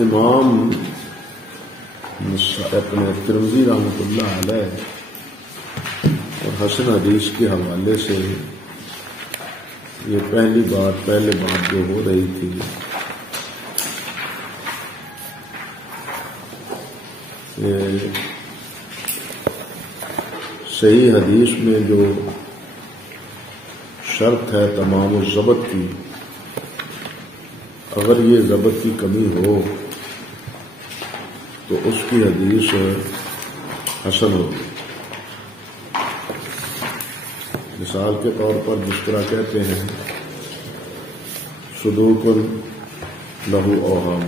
امام اپنے ترمذی رحمۃ اللہ علیہ اور حسن حدیث کے حوالے سے یہ پہلے بات جو ہو رہی تھی صحیح حدیث میں جو شرط ہے تمام الضبط کی، اگر یہ ضبط کی کمی ہو تو اس کی حدیث حسن ہوگی۔ مثال کے طور پر جس طرح کہتے ہیں صدوق لہو اوہام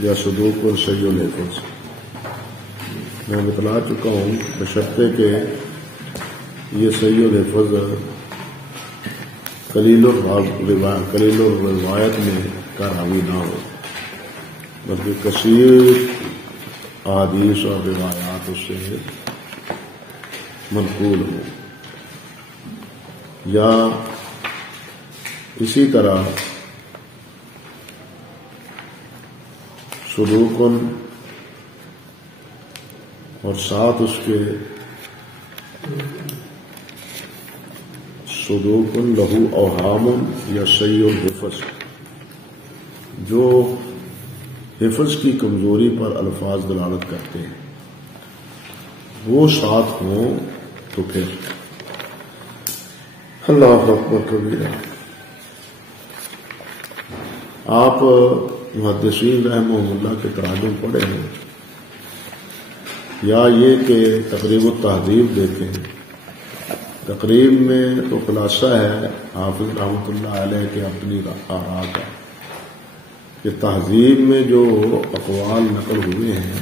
یا صدوق صحیح الحفظ، میں بتلا چکا ہوں بشرطے کہ یہ صحیح الحفظ قلیل الروایت میں کا راوی نہ ہو، بلکہ کثیر احادیث اور روایات اس سے منقول ہو، یا اسی طرح صدوق اور ساتھ اس کے صدوق لہو اوہام یا صحیح الحفظ، جو حفظ کی کمزوری پر الفاظ دلالت کرتے ہیں، وہ ساتھ ہوں تو پھر اللہ اکبر کبیرہ۔ آپ محدثین رحمہ اللہ کے تراجم پڑھے ہیں یا یہ کہ تقریب التہذیب دیکھیں، تقریب میں تو خلاصہ ہے حافظ رحمۃ اللہ علیہ کے اپنی آراء کا کہ تہذیب میں جو اقوال نقل ہوئے ہیں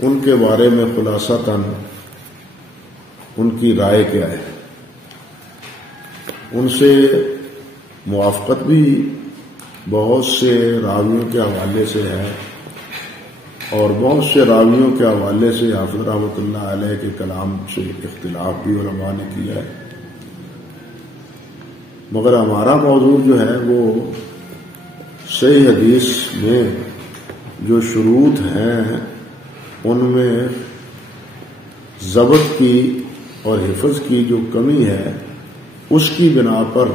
ان کے بارے میں خلاصتاً ان کی رائے کیا ہے، ان سے موافقت بھی بہت سے راویوں کے حوالے سے ہے اور بہت سے راویوں کے حوالے سے حافظ رحمۃ اللہ علیہ کے کلام سے اختلاف بھی علماء نے کیا ہے، مگر ہمارا موضوع جو ہے وہ صحیح حدیث میں جو شروط ہیں ان میں ضبط کی اور حفظ کی جو کمی ہے اس کی بنا پر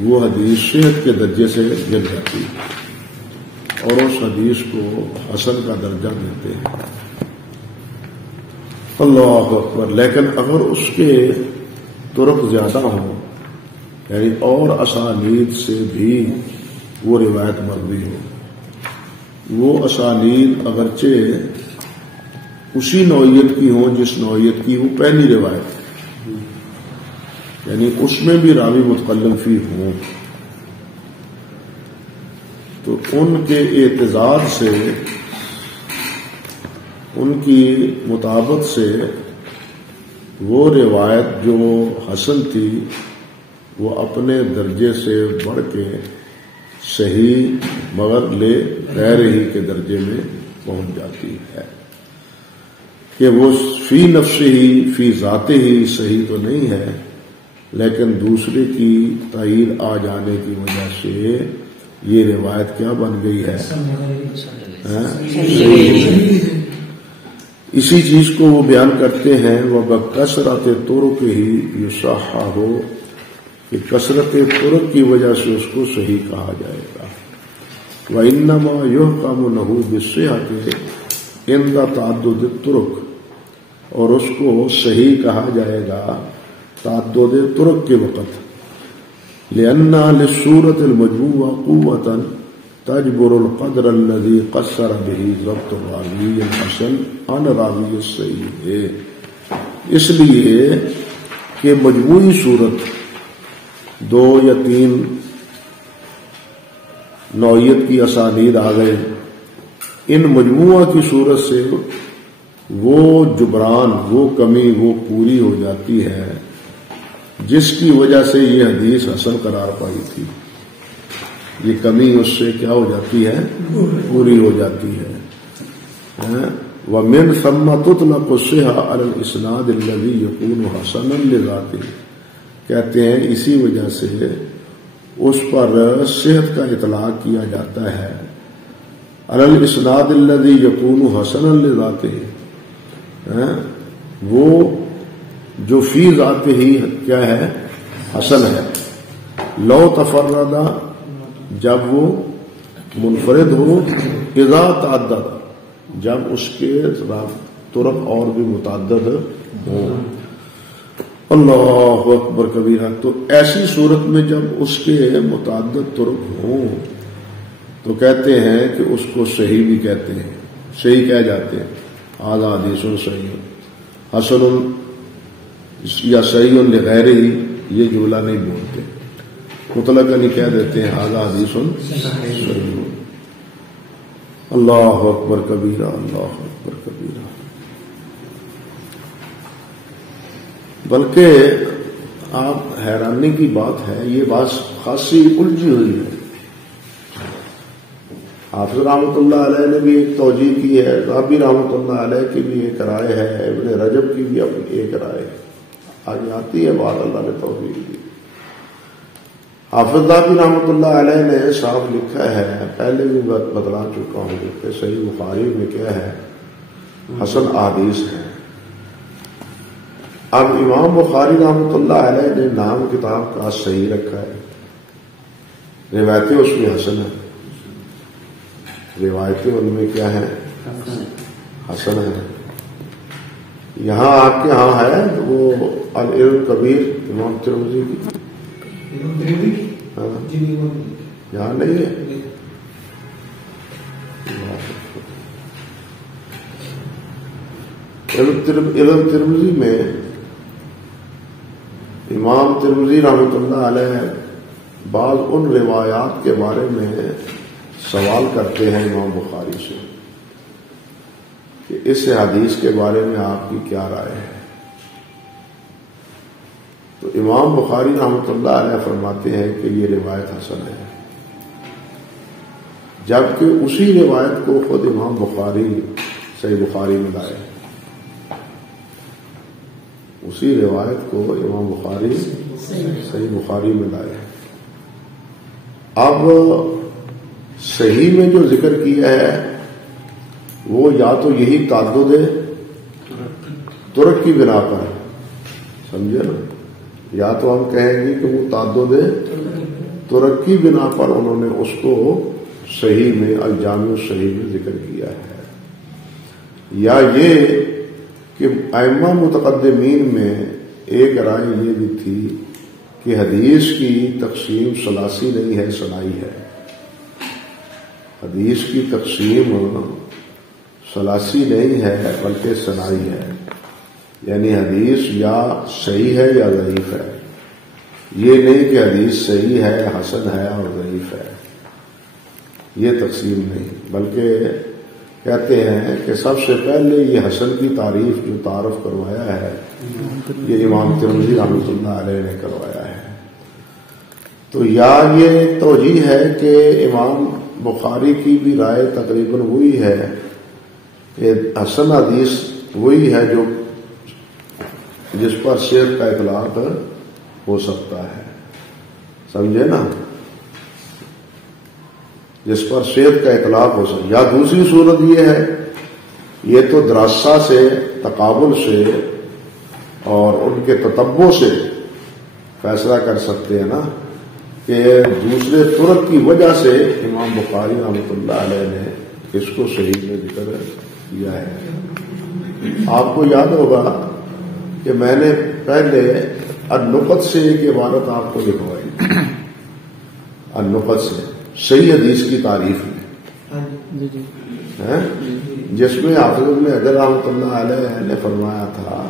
وہ حدیث صحت کے درجے سے گر جاتی ہے اور اس حدیث کو حسن کا درجہ دیتے ہیں۔ اللہ اکبر۔ لیکن اگر اس کے طرق زیادہ ہوں، یعنی اور اسانید سے بھی وہ روایت مروی ہو، وہ اسانید اگرچہ اسی نوعیت کی ہوں جس نوعیت کی وہ پہلی روایت ہے، یعنی اس میں بھی راوی متکلم فی ہوں، تو ان کے اعتزاز سے، ان کی مطابق سے وہ روایت جو حسن تھی وہ اپنے درجے سے بڑھ کے صحیح مگر لے غیر ہی کے درجے میں پہنچ جاتی ہے کہ وہ فی نفس ہی فی ذات ہی صحیح تو نہیں ہے، لیکن دوسرے کی تائید آ جانے کی وجہ سے یہ روایت کیا بن گئی ہے، اسی چیز کو وہ بیان کرتے ہیں وَبَكَثْرَةِ طُرُقِ ہی یصحح ہو کہ کثرت طرق کی وجہ سے اس کو صحیح کہا جائے گا، وَإِنَّمَا يُحْكَمُ لَهُ بِالصِّحَةِ عِنْدَ تَعَدُّدِ الطُّرُقِ، اور اس کو صحیح کہا جائے گا تعدد طرق کے وقت، لأن للصورة المجموعة قوة تجبر القدر الذي قصر به ضبط الراوي الحسن عن الراوي الصحيح، اس لیے کہ مجموعی صورت 2 یا 3 نوعیت کی اسانید آ گئے، ان مجموعہ کی صورت سے وہ جبران، وہ کمی وہ پوری ہو جاتی ہے جس کی وجہ سے یہ حدیث حسن قرار پائی تھی، یہ کمی اس سے کیا ہو جاتی ہے، پوری ہو جاتی ہے۔ وَمِنْ ثَمَّ تُطْلَقُ الصِّحَةُ عَلَى الْإِسْنَادِ الَّذِي يَكُونُ حَسَنًا لِذَاتِهِ، کہتے ہیں اسی وجہ سے اس پر صحت کا اطلاق کیا جاتا ہے علی الاسناد الذی یکون حسنا لذاتہ، وہ جو فی ذات ہی کیا ہے، حسن ہے. لو تفرد، جب وہ منفرد ہو، اذا تعدد، جب اس کے طرق اور بھی متعدد ہوں. اللہ اکبر کبیرہ. تو ایسی صورت میں جب اس کے متعدد طرق ہوں تو کہتے ہیں کہ اس کو صحیح بھی کہتے ہیں، صحیح کہہ جاتے ہیں. ھذا حدیث صحیح، حسن یا صحیح لغیرہ، یہ جملہ نہیں بولتے، مطلقاً نہیں کہہ دیتے ہیں ھذا حدیث صحیح. اللہ اکبر کبیرہ، اللہ اکبر کبیرہ. بلکہ آپ حیرانی کی بات ہے، یہ بات خاصی الجھی ہوئی ہے. حافظ رحمۃ اللہ علیہ نے بھی ایک توجیہ کی ہے، ذہبی رحمۃ اللہ علیہ کی بھی ایک رائے ہے، ابن رجب کی بھی اپنی ایک رائے ہے. آگے آتی ہے بات، اللہ نے توفیق دی. حافظ ذہبی رحمۃ اللہ علیہ نے صاف لکھا ہے، پہلے بھی بتلا چکا ہوں کہ صحیح بخاری میں کیا ہے، حسن احادیث ہے. اب امام بخاری رحمۃ اللہ علیہ نے نام کتاب کا صحیح رکھا ہے، روایتیں اس میں حسن ہیں، روایتیں ان میں کیا ہے، حسن ہے. یہاں آپ کے ہاں ہے وہ العلم کبیر امام ترمذی کی، یہاں نہیں ہے. علم ترمذی میں امام ترمذی رحمۃ اللہ علیہ بعض ان روایات کے بارے میں سوال کرتے ہیں امام بخاری سے کہ اس حدیث کے بارے میں آپ کی کیا رائے ہے. تو امام بخاری رحمۃ اللہ علیہ فرماتے ہیں کہ یہ روایت حسن ہے، جبکہ اسی روایت کو خود امام بخاری صحیح بخاری میں لائے. اسی روایت کو امام بخاری صحیح بخاری میں لائے. اب صحیح میں جو ذکر کیا ہے وہ یا تو یہی تعدد طرق کی بنا پر، سمجھے نا، یا تو ہم کہیں گے کہ وہ تعدد طرق کی بنا پر انہوں نے اس کو صحیح میں الجامع صحیح میں ذکر کیا ہے، یا یہ کہ ائمہ متقدمین میں ایک رائے یہ بھی تھی کہ حدیث کی تقسیم ثلاثی نہیں ہے، ثنائی ہے. حدیث کی تقسیم ثلاثی نہیں ہے بلکہ ثنائی ہے، یعنی حدیث یا صحیح ہے یا ضعیف ہے. یہ نہیں کہ حدیث صحیح ہے، حسن ہے اور ضعیف ہے، یہ تقسیم نہیں. بلکہ کہتے ہیں کہ سب سے پہلے یہ حسن کی تعریف جو تعارف کروایا ہے یہ امام ترمذی رحمۃ اللہ علیہ نے کروایا ہے. تو یا یہ توجیہ ہے کہ امام بخاری کی بھی رائے تقریباً وہی ہے کہ حسن حدیث وہی ہے جو جس پر صحت کا اطلاق ہو سکتا ہے، سمجھے نا، جس پر صحت کا اطلاق ہو سکتا. یا دوسری صورت یہ ہے، یہ تو دراسہ سے، تقابل سے اور ان کے تتبع سے فیصلہ کر سکتے ہیں نا کہ دوسرے طرق کی وجہ سے امام بخاری رحمۃ اللہ علیہ نے اس کو صحیح میں ذکر کیا ہے. آپ کو یاد ہوگا کہ میں نے پہلے النقط سے ایک عبارت آپ کو لکھوائی، النقط سے صحیح حدیث کی تعریف میں، جس میں حافظ ابن حجر رحمۃ اللہ علیہ نے فرمایا تھا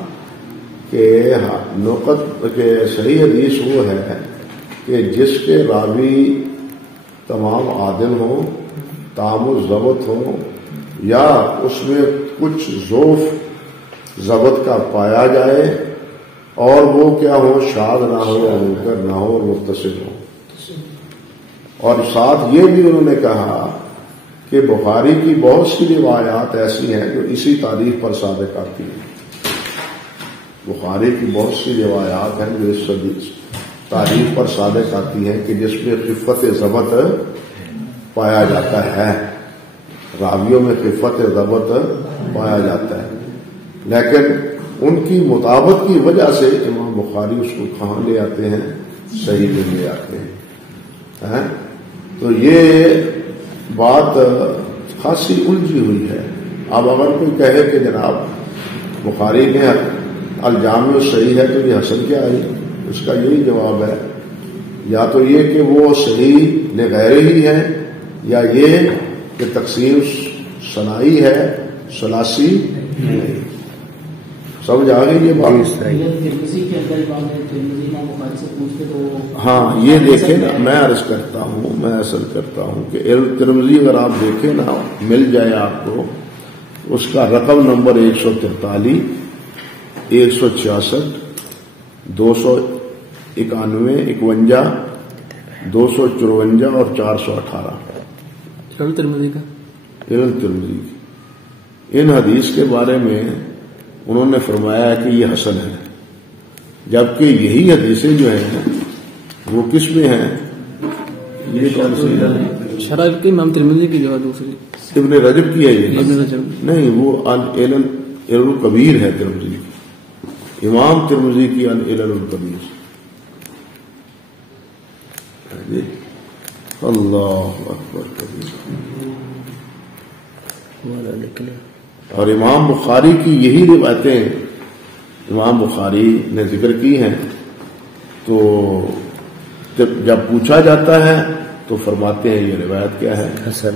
کہ نقط کہ صحیح حدیث وہ ہے کہ جس کے راوی تمام عادل ہوں، تام ضبط ہو، یا اس میں کچھ ضعف ضبط کا پایا جائے اور وہ کیا ہو، شاذ نہ ہو، منکر نہ ہو اور متصل ہو. اور ساتھ یہ بھی انہوں نے کہا کہ بخاری کی بہت سی روایات ایسی ہیں جو اسی تعریف پر صادق آتی ہیں. بخاری کی بہت سی روایات ہیں جو اس تعریف پر صادق آتی ہیں کہ جس میں خفت ضبط پایا جاتا ہے، راویوں میں خفت ضبط پایا جاتا ہے، لیکن ان کی مطابقت کی وجہ سے امام بخاری اس کو کہاں لے آتے ہیں؟ صحیح میں لے آتے ہیں۔ تو یہ بات خاصی الجھی ہوئی ہے۔ اب اگر کوئی کہے کہ جناب بخاری میں الجامع صحیح ہے تو یہ حسن کیا ہے؟ اس کا یہی جواب ہے، یا تو یہ کہ وہ صحیح لغیر ہی ہے، یا یہ کہ تقسیم صناعی ہے، ثلاثی نہیں۔ سمجھ آ گئی یہ بات؟ ہاں یہ دیکھیں نا، میں عرض کرتا ہوں کہ علم ترمذی اگر آپ دیکھیں نا، مل جائے آپ کو اس کا رقم نمبر 143، 166، 291، 51، 254 اور 418 علم ترمذی کا۔ علم ترمذی ان حدیث کے بارے میں انہوں نے فرمایا کہ یہ حسن ہے، جبکہ یہی حدیثیں جو ہیں وہ کس میں ہیں؟ یہ کون سی ہے؟ شرح کی امام ترمذی کی جو ہے دوسری ابن رجب کی ہے یہ ابن رجب نہیں، وہ العلل الکبیر ہے ترمذی کی، امام ترمذی کی العلل الکبیر۔ اللہ اکبر کبیر۔ اور امام بخاری کی یہی روایتیں امام بخاری نے ذکر کی ہیں، تو جب پوچھا جاتا ہے تو فرماتے ہیں یہ روایت کیا ہے؟ حسن۔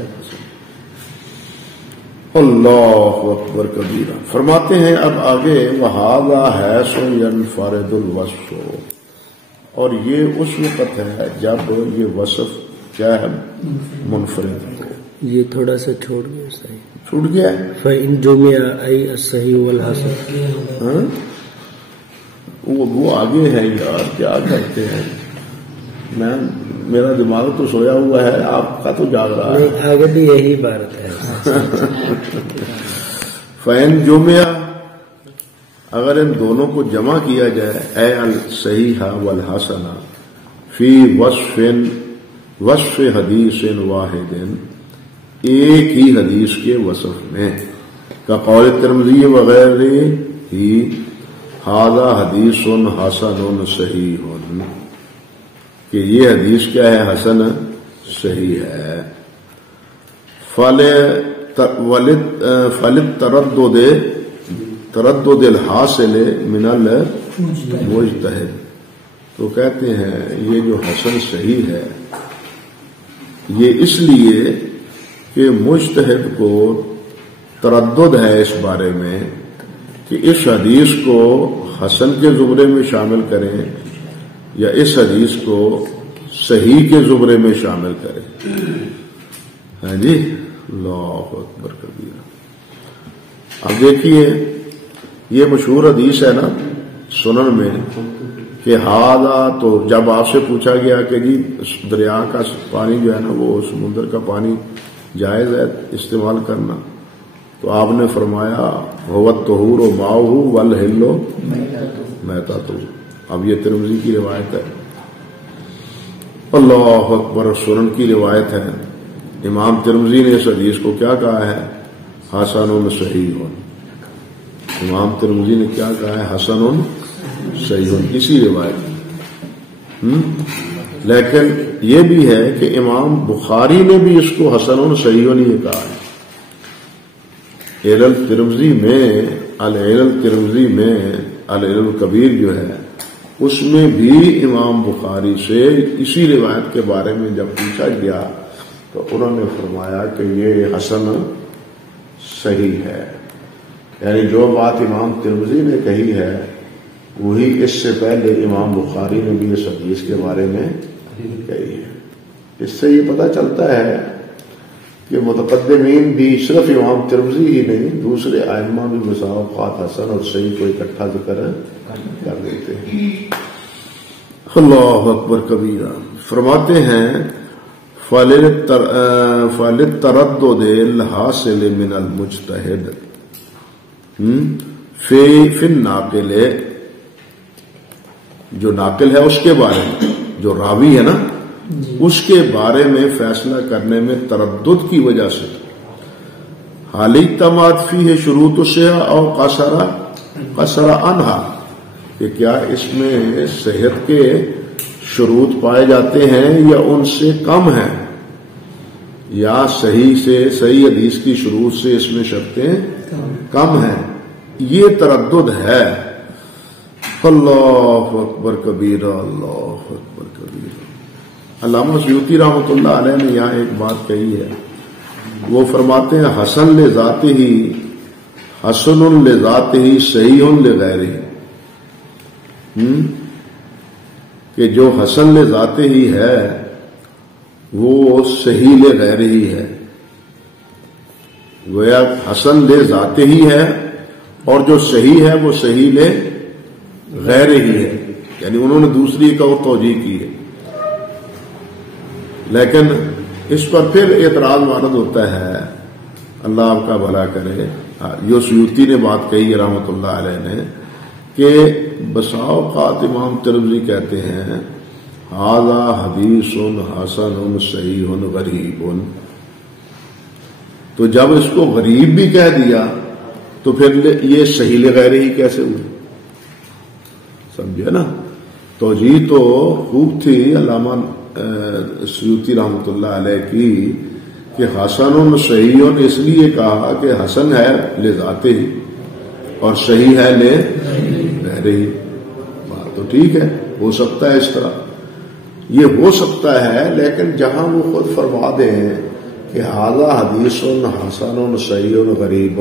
اللہ اکبر کبیرہ۔ فرماتے ہیں اب آگے وہذا حیث ينفرد الوصف، اور یہ اس وقت ہے جب یہ وصف کیا ہے؟ منفرد ہو۔ یہ تھوڑا سا چھوڑ گیا، صحیح چھوٹ گیا ہے۔ فَإِن جُمِعَ أَيْ الصَّحِيحُ وَالْحَسَنُ، وہ آگے ہے یار، کیا کرتے ہیں؟ میرا دماغ تو سویا ہوا ہے، آپ کا تو جاگ رہا ہے۔ نہیں، آگے بھی یہی بات ہے۔ فَإِن جُمِعَ، اگر ان دونوں کو جمع کیا جائے، اے الصحیح والحسن فی وصف حدیث واحد، ایک ہی حدیث کے وصف میں، کا قول ترمذی وغیرہ ہی ھذا حدیث حسن صحیح، کہ یہ حدیث کیا ہے؟ حسن صحیح ہے۔ تردد الحاصل من المجتہد، تو کہتے ہیں یہ جو حسن صحیح ہے یہ اس لیے کہ مجتہد کو تردد ہے اس بارے میں کہ اس حدیث کو حسن کے زمرے میں شامل کریں یا اس حدیث کو صحیح کے زمرے میں شامل کریں۔ ہاں جی، اللہ اکبر کبیرہ۔ اب دیکھیے یہ مشہور حدیث ہے نا سنن میں کہ ہاذا، تو جب آپ سے پوچھا گیا کہ جی دریا کا پانی جو ہے نا وہ سمندر کا پانی جائز ہے استعمال کرنا، تو آپ نے فرمایا هو الطہور ماؤہ والحل میتۃ۔ اب یہ ترمذی کی روایت ہے، اللہ اکبر، سنن کی روایت ہے۔ امام ترمذی نے اس حدیث کو کیا کہا ہے؟ حسن صحیح۔ امام ترمذی نے کیا کہا ہے؟ حسن صحیح، اسی روایت۔ لیکن یہ بھی ہے کہ امام بخاری نے بھی اس کو حسن صحیح نہیں کہا ہے۔ علل ترمذی میں العلل کبیر جو ہے اس میں بھی امام بخاری سے اسی روایت کے بارے میں جب پوچھا گیا تو انہوں نے فرمایا کہ یہ حسن صحیح ہے، یعنی جو بات امام ترمذی نے کہی ہے وہی اس سے پہلے امام بخاری نے بھی اس حدیث کے بارے میں کہی ہے۔ اس سے یہ پتہ چلتا ہے کہ متقدمین بھی صرف امام ترمذی ہی نہیں، دوسرے ائمہ بھی بسا اوقات حسن اور صحیح کو اکٹھا ذکر کر دیتے ہیں۔ اللہ اکبر کبیرہ۔ فرماتے ہیں فَلِلتَّرَدُّدِ الْحَاصِلِ مِنَ الْمُجْتَہِدِ فِي النَّاقِلِ جو ناقل ہے اس کے بارے میں، جو راوی ہے نا اس کے بارے میں فیصلہ کرنے میں تردد کی وجہ سے حالی اجتماعت فی ہے شروط الصحہ اور قصر عنہا، کہ کیا اس میں صحت کے شروط پائے جاتے ہیں یا ان سے کم ہیں، یا صحیح حدیث کی شروط سے اس میں شرطیں کم ہیں، یہ تردد ہے۔ اللہ اکبر کبیرہ، اللہ اکبر کبیرہ۔ علامہ سیوطی رحمۃ اللہ علیہ نے یہاں ایک بات کہی ہے، وہ فرماتے ہیں حسن لذاتہ ہی حسن لذاتہ ہی صحیح لغیرہ، کہ جو حسن لذاتہ ہی ہے وہ صحیح لغیرہ ہی ہے، گویا حسن لذاتہ ہی ہے اور جو صحیح ہے وہ صحیح لغیرہ ہی ہے، یعنی انہوں نے دوسری ایک اور توجیہ کی ہے، لیکن اس پر پھر اعتراض وارد ہوتا ہے، اللہ آپ کا بھلا کرے۔ جو سیوطی نے بات کہی ہے رحمۃ اللہ علیہ نے کہ بسا اوقات امام ترمذی کہتے ہیں ھذا حدیث حسن صحیح غریب، تو جب اس کو غریب بھی کہہ دیا تو پھر یہ صحیح لغیر ہی کیسے ہوئی؟ سمجھے نا؟ توجیہ تو خوب تھی علامہ سیوطی رحمۃ اللہ علیہ کی کہ حسن صحیح اس لیے کہا کہ حسن ہے لذاتے ہی اور صحیح ہے لغیرہ ہی، بات تو ٹھیک ہے، ہو سکتا ہے اس طرح، یہ ہو سکتا ہے، لیکن جہاں وہ خود فرما دیں کہ ھذا حدیث حسن صحیح غریب،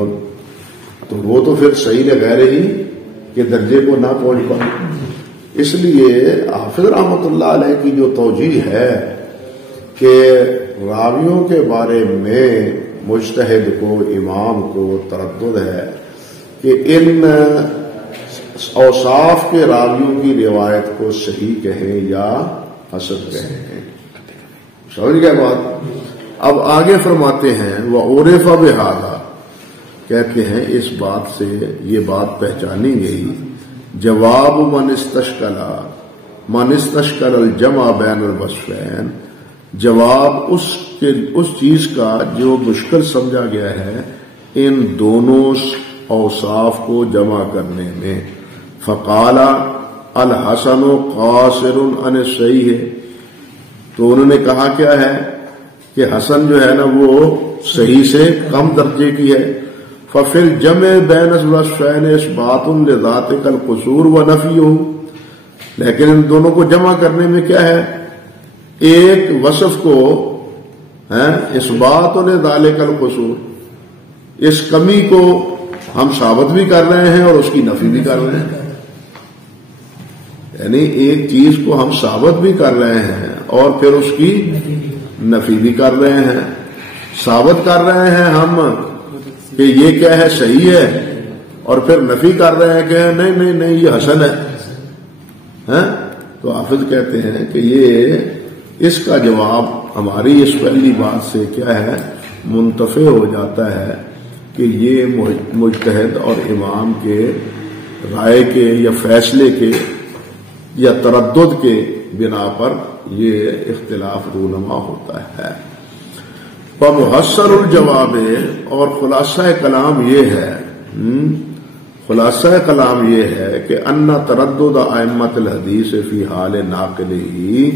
تو وہ تو پھر صحیح لغیرہ ہی کے درجے کو نہ پہنچ پائے۔ اس لیے حافظ رحمۃ اللہ علیہ کی جو توجیہ ہے کہ راویوں کے بارے میں مجتہد کو، امام کو تردد ہے کہ ان اوصاف کے راویوں کی روایت کو صحیح کہیں یا حسن کہیں، سمجھ گئے بات؟ اب آگے فرماتے ہیں وعرف بہذا، کہتے ہیں اس بات سے یہ بات پہچانی گئی، جواب من استشکل الجمع بین الوصفین، جواب اس چیز کا جو مشکل سمجھا گیا ہے ان دونوں اوصاف کو جمع کرنے میں، فقال الحسن قاصر عن الصحیح، تو انہوں نے کہا کیا ہے کہ حسن جو ہے نا وہ صحیح سے کم درجے کی ہے، ففی الجمع بین الوصفین اثبات لذاتک القصور ونفیہ، لیکن ان دونوں کو جمع کرنے میں کیا ہے، ایک وصف کو اثبات لذالک القصور، اس کمی کو ہم ثابت بھی کر رہے ہیں اور اس کی نفی بھی کر رہے ہیں، یعنی ایک چیز کو ہم ثابت بھی کر رہے ہیں اور پھر اس کی نفی بھی کر رہے ہیں۔ ثابت کر رہے ہیں ہم کہ یہ کیا ہے، صحیح ہے، اور پھر نفی کر رہے ہیں کہ نہیں نہیں نہیں یہ حسن ہے۔ تو حافظ کہتے ہیں کہ یہ اس کا جواب ہماری اس پہلی بات سے کیا ہے، منتفع ہو جاتا ہے کہ یہ مجتہد اور امام کے رائے کے یا فیصلے کے یا تردد کے بنا پر یہ اختلاف رونما ہوتا ہے۔ ومحصر الجواب، اور خلاصہ کلام یہ ہے، خلاصہ کلام یہ ہے کہ ان تردد ائمۃ الحدیث فی حال ناقلہ،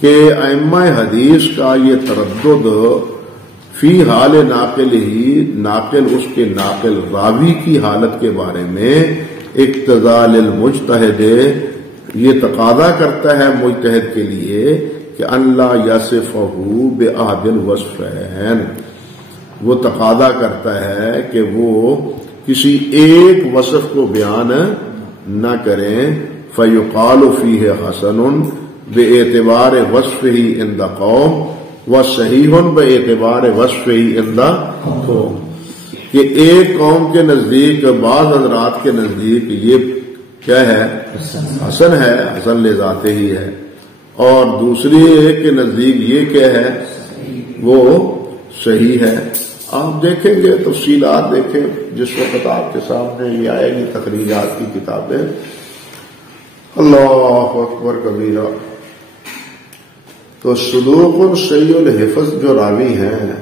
کہ ائمہ حدیث کا یہ تردد فی حال ناقلہ، ناقل اس کے ناقل راوی کی حالت کے بارے میں، اقتضاء للمجتہد، یہ تقاضا کرتا ہے مجتہد کے لیے کہ اللہ یصفہ بأحد الوصفین، وہ تقاضا کرتا ہے کہ وہ کسی ایک وصف کو بیان نہ کریں، فیقال فیہ حسن باعتبار وصفہ عند قوم وصحیح باعتبار وصفہ عند قوم، کہ ایک قوم کے نزدیک، بعض حضرات کے نزدیک یہ کیا ہے، حسن ہے، حسن لذاتہ ہی ہے، اور دوسری ایک کے نزدیک یہ کیا ہے، وہ صحیح ہے۔ آپ دیکھیں گے تفصیلات، دیکھیں جس وقت آپ کے سامنے یہ آئے گی تخریجات کی کتابیں، اللہ اکبر کبیرہ. تو صدوق صحیح الحفظ جو راوی ہیں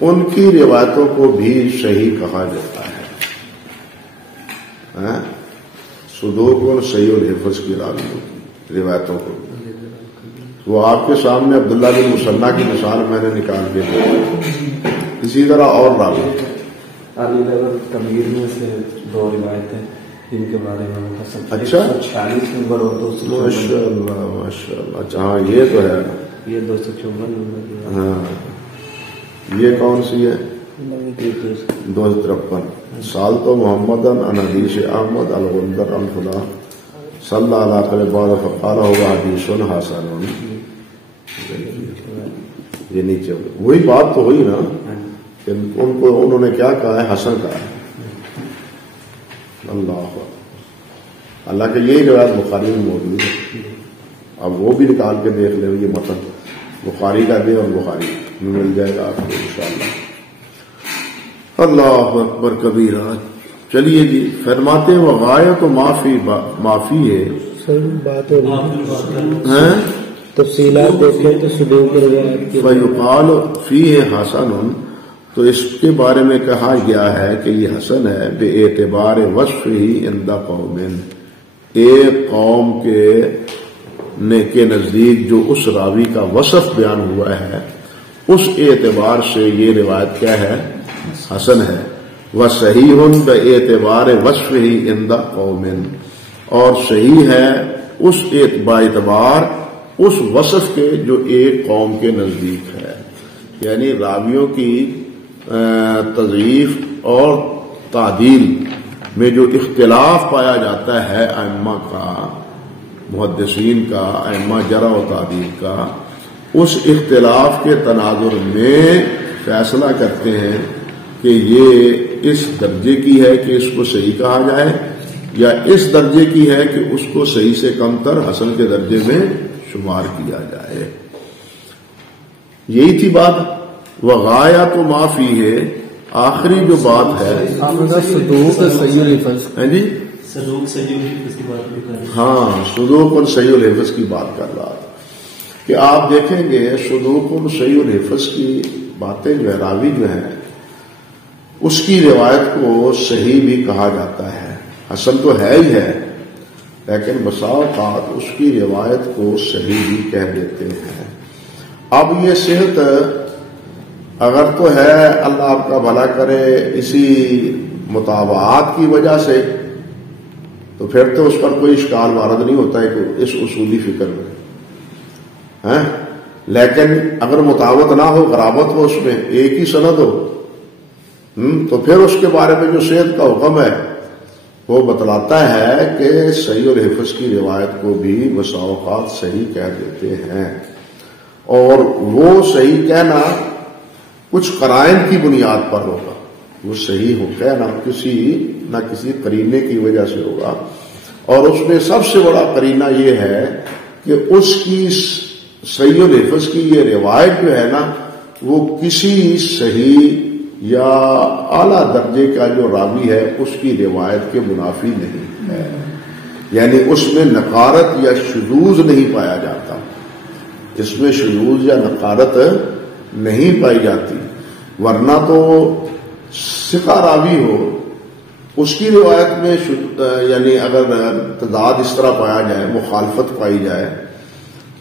ان کی روایتوں کو بھی صحیح کہا جاتا ہے. صدوق صحیح الحفظ کی راویوں کی روایتوں کو. وہ آپ کے سامنے عبداللہ بن مسنہ کی مثال میں نے نکال کے دی. اسی طرح اور راوی کبیر میں سے 2 روایتیں جن کے بارے میں اچھا 46 نمبر اور 254. ماشاء اللہ ماشاء اللہ. اچھا ہاں یہ تو ہے. یہ 254 نمبر. ہاں یہ کون سی ہے؟ 253. سال تو محمد عن حدیث احمد الغندر الفلا صلی اللہ علیہ بعد فقال ہوگا حدیث حسن. یہ نیچے وہی بات تو ہوئی نا کہ ان کو انہوں نے کیا کہا ہے؟ حسن کہا ہے. اللہ کے یہی روایت بخاری میں موجود ہے. اب وہ بھی نکال کے دیکھ لیں. یہ متن بخاری کا دے اور بخاری میں مل جائے گا آپ کو انشاءاللہ. اللہ اکبر کبیرہ. چلیے جی فرماتے ہیں وغایت و معافی ہے. بات ہے تفصیلات دیکھیں تو صدوق روایت کی فیقال فیہ حسن. تو اس کے بارے میں کہا گیا ہے کہ یہ حسن ہے بے اعتبار وصف ہی عند قوم. ایک قوم کے نزدیک جو اس راوی کا وصف بیان ہوا ہے اس اعتبار سے یہ روایت کیا ہے؟ حسن ہے. وصحیح بے اعتبار وصف ہی عند قوم. اور صحیح ہے اس اعتبار اس وصف کے جو ایک قوم کے نزدیک ہے. یعنی راویوں کی تضعیف اور تعدیل میں جو اختلاف پایا جاتا ہے ائمہ کا، محدثین کا، ائمہ جرح و تعدیل کا، اس اختلاف کے تناظر میں فیصلہ کرتے ہیں کہ یہ اس درجے کی ہے کہ اس کو صحیح کہا جائے یا اس درجے کی ہے کہ اس کو صحیح سے کم تر حسن کے درجے میں شمار کیا جائے. یہی تھی بات. وغایت و معافی ہے. آخری جو بات ہے صدوق صحیح الحفظ. جی صدوق صحیح الحفظ کی بات بھی کر رہے ہیں. ہاں صدوق اور صحیح الحفظ کی بات کر رہا تھا کہ آپ دیکھیں گے صدوق اور صحیح الحفظ کی باتیں جو ہے راوی جو ہیں اس کی روایت کو صحیح بھی کہا جاتا ہے. حسن تو ہے ہی ہے لیکن بسا اوقات اس کی روایت کو صحیح بھی کہہ دیتے ہیں. اب یہ صحت اگر تو ہے اللہ آپ کا بھلا کرے اسی مطابعات کی وجہ سے تو پھر تو اس پر کوئی اشکال وارد نہیں ہوتا ہے کہ اس اصولی فکر میں. لیکن اگر مطابقت نہ ہو، غرابت ہو، اس میں ایک ہی سند ہو تو پھر اس کے بارے میں جو صحت کا حکم ہے وہ بتلاتا ہے کہ صحیح الحفظ کی روایت کو بھی بسا اوقات صحیح کہہ دیتے ہیں. اور وہ صحیح کہنا کچھ قرائن کی بنیاد پر ہوگا. وہ صحیح ہو کہنا نہ کسی قرینے کی وجہ سے ہوگا. اور اس میں سب سے بڑا قرینہ یہ ہے کہ اس کی صحیح الحفظ کی یہ روایت جو ہے نا وہ کسی صحیح یا اعلیٰ درجے کا جو راوی ہے اس کی روایت کے منافی نہیں ہے. یعنی اس میں نقارت یا شذوذ نہیں پایا جاتا. اس میں شذوذ یا نقارت نہیں پائی جاتی. ورنہ تو ثقہ راوی ہو اس کی روایت میں یعنی اگر تضاد اس طرح پایا جائے، مخالفت پائی جائے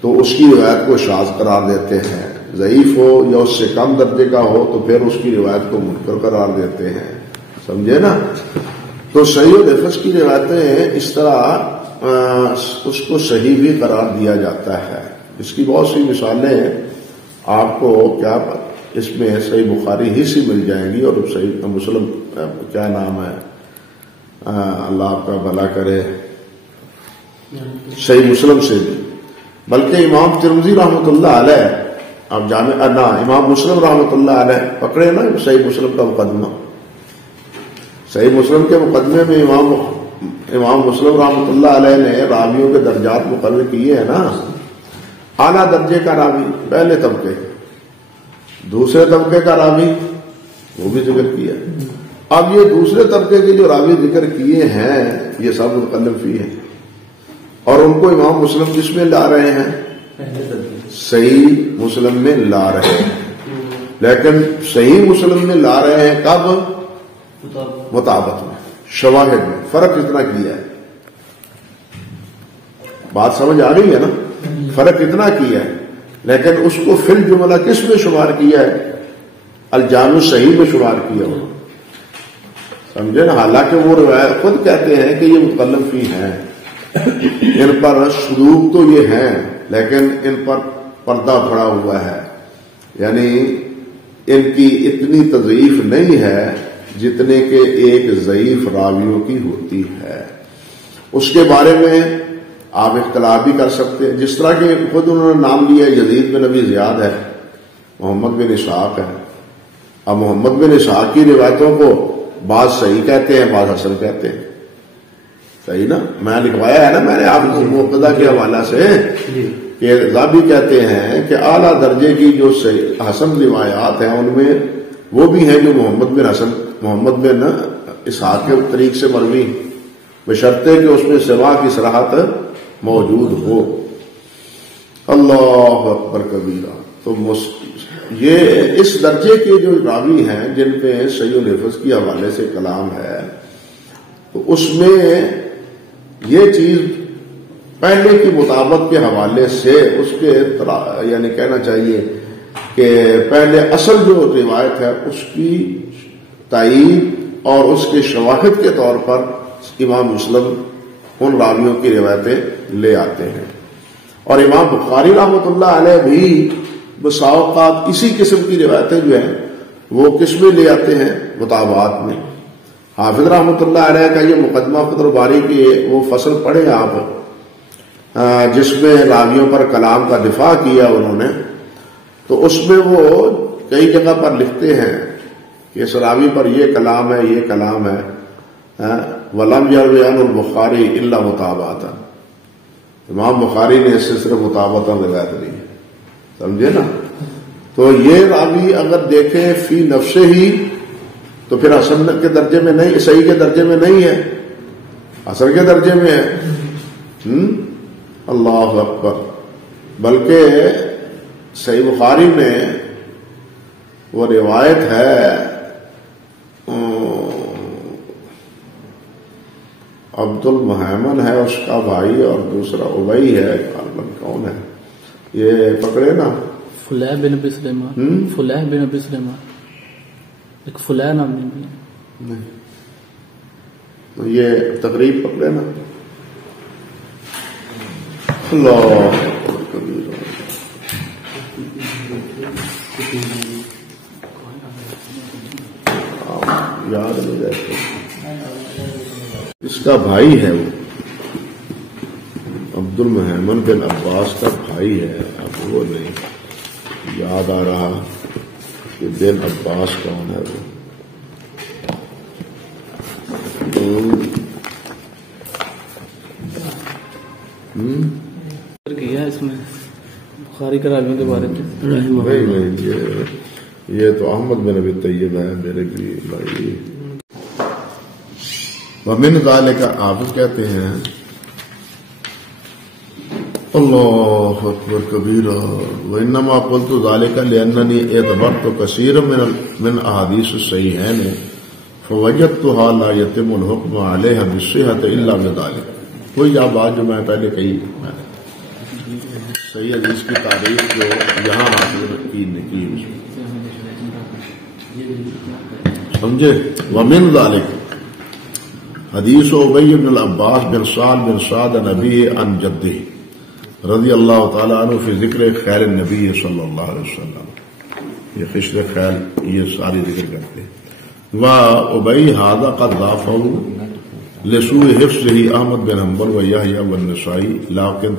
تو اس کی روایت کو شاذ قرار دیتے ہیں. ضعیف ہو یا اس سے کم درجے کا ہو تو پھر اس کی روایت کو منکر قرار دیتے ہیں. سمجھے نا؟ تو صحیح الحفظ کی روایتیں اس طرح اس کو صحیح بھی قرار دیا جاتا ہے. اس کی بہت سی مثالیں آپ کو کیا اس میں صحیح بخاری ہی سے مل جائیں گی اور صحیح مسلم کیا نام ہے اللہ آپ کا بھلا کرے صحیح مسلم سے بھی. بلکہ امام ترمذی رحمۃ اللہ علیہ اب جامع نا امام مسلم رحمۃ اللہ علیہ پکڑے نا صحیح مسلم کا مقدمہ. صحیح مسلم کے مقدمے میں امام مسلم رحمۃ اللہ علیہ نے راویوں کے درجات مقرر کیے ہیں نا. اعلیٰ درجے کا راوی پہلے طبقے، دوسرے طبقے کا راوی وہ بھی ذکر کیا. اب یہ دوسرے طبقے کے جو راوی ذکر کیے ہیں یہ سب متکلم فی ہیں. اور ان کو امام مسلم کس میں لا رہے ہیں؟ صحیح مسلم میں لا رہے ہیں، لیکن صحیح مسلم میں لا رہے ہیں کب؟ مطابق میں، شواہد میں فرق اتنا کیا ہے، بات سمجھ آ گئی ہے نا؟ فرق اتنا کیا ہے، لیکن اس کو فی الجملہ کس میں شمار کیا ہے؟ الجامع صحیح میں شمار کیا ہو، سمجھے نا؟ حالانکہ وہ روایت خود کہتے ہیں کہ یہ متکلم فی ہیں، ان پر شروع تو یہ ہیں لیکن ان پر پردہ پڑا ہوا ہے، یعنی ان کی اتنی تضعیف نہیں ہے جتنے کہ ایک ضعیف راویوں کی ہوتی ہے۔ اس کے بارے میں آپ اختلاف بھی کر سکتے ہیں، جس طرح کہ خود انہوں نے نام لیا یزید بن ابی زیاد ہے، محمد بن اسحاق ہے۔ اب محمد بن اسحاق کی روایتوں کو بعض صحیح کہتے ہیں، بعض حسن کہتے ہیں، صحیح نا؟ میں لکھوایا ہے نا میں نے آپ کو مقتدیٰ کے حوالہ سے کہ ذابی کہتے ہیں کہ اعلیٰ درجے کی جو حسن روایات ہیں ان میں وہ بھی ہیں جو محمد بن اسحاق کے طریق سے مروی، بشرطے کہ اس میں سوا کی صراحت موجود ہو۔ اللہ اکبر کبیرہ۔ تو یہ اس درجے کے جو راوی ہیں جن پہ صحیح الحفظ کی حوالے سے کلام ہے، تو اس میں یہ چیز پہلے کی مطابق کے حوالے سے اس کے یعنی کہنا چاہیے کہ پہلے اصل جو روایت ہے اس کی تائید اور اس کے شواہد کے طور پر امام مسلم ان راویوں کی روایتیں لے آتے ہیں، اور امام بخاری رحمۃ اللہ علیہ بھی بسا اوقات اسی قسم کی روایتیں جو ہیں وہ کس میں لے آتے ہیں؟ مطابعات میں۔ حافظ رحمۃ اللہ علیہ کا یہ مقدمہ فتح الباری کی وہ فصل پڑھے آپ، جس میں راویوں پر کلام کا دفاع کیا انہوں نے، تو اس میں وہ کئی جگہ پر لکھتے ہیں کہ اس راوی پر یہ کلام ہے، یہ کلام ہے، وَلَمْ يَرْوِ عَنْهُ الْبُخَارِي إِلَّا مُطَابَعَةً، امام بخاری نے اس سے صرف مطابعتاً روایت لی ہے، سمجھے نا؟ تو یہ راوی اگر دیکھیں فی نفسہ ہی تو پھر حسن کے درجے میں نہیں، صحیح کے درجے میں نہیں ہے، حسن کے درجے میں ہے۔ اللہ اکبر۔ بلکہ صحیح بخاری میں وہ روایت ہے عبد المحیمن ہے اس کا بھائی، اور دوسرا ابئی ہے، کون ہے یہ پکڑے نا؟ فلیح بن ابی سلیمان، فلیح بن ابی سلیمان، ایک فلیح نام نہیں، تو یہ تقریب پکڑے نا؟ اللہ یاد نہیں رہتے، اس کا بھائی ہے وہ عبد المحیمن بن عباس کا بھائی ہے، اب وہ نہیں یاد آ رہا کہ بن عباس کون ہے وہ۔ کیا اس میں بخاری کے راویوں کے بارے میں؟ نہیں، یہ تو احمد بن ابی طیب ہے میرے بھی بھائی۔ ومن ذالک آپ کہتے ہیں اللہ اکبر کبیرہ، وانما قلت ذلك لانني اعتبرت كثيرا من احاديث الصحيحين فوجدتها لا يتم الحكم عليها بالصحة الا بذلك۔ کوئی بات جو میں پہلے کہی، صحیح حدیث کی تعریف جو یہاں حاصل کی سمجھے۔ ومن ذلك حدیث ابی بن العباس بن سعد بن سعد نبی عن جدہ رضی اللہ تعالی عنہ فی ذکر خیر النبی صلی اللہ علیہ وسلم، یہ خشر خیر یہ ساری ذکر کرتے ہیں۔ وابی ھذا قد ضافہ لسوء حفظہ احمد بن حنبل ویحییٰ والنسائی، لیکن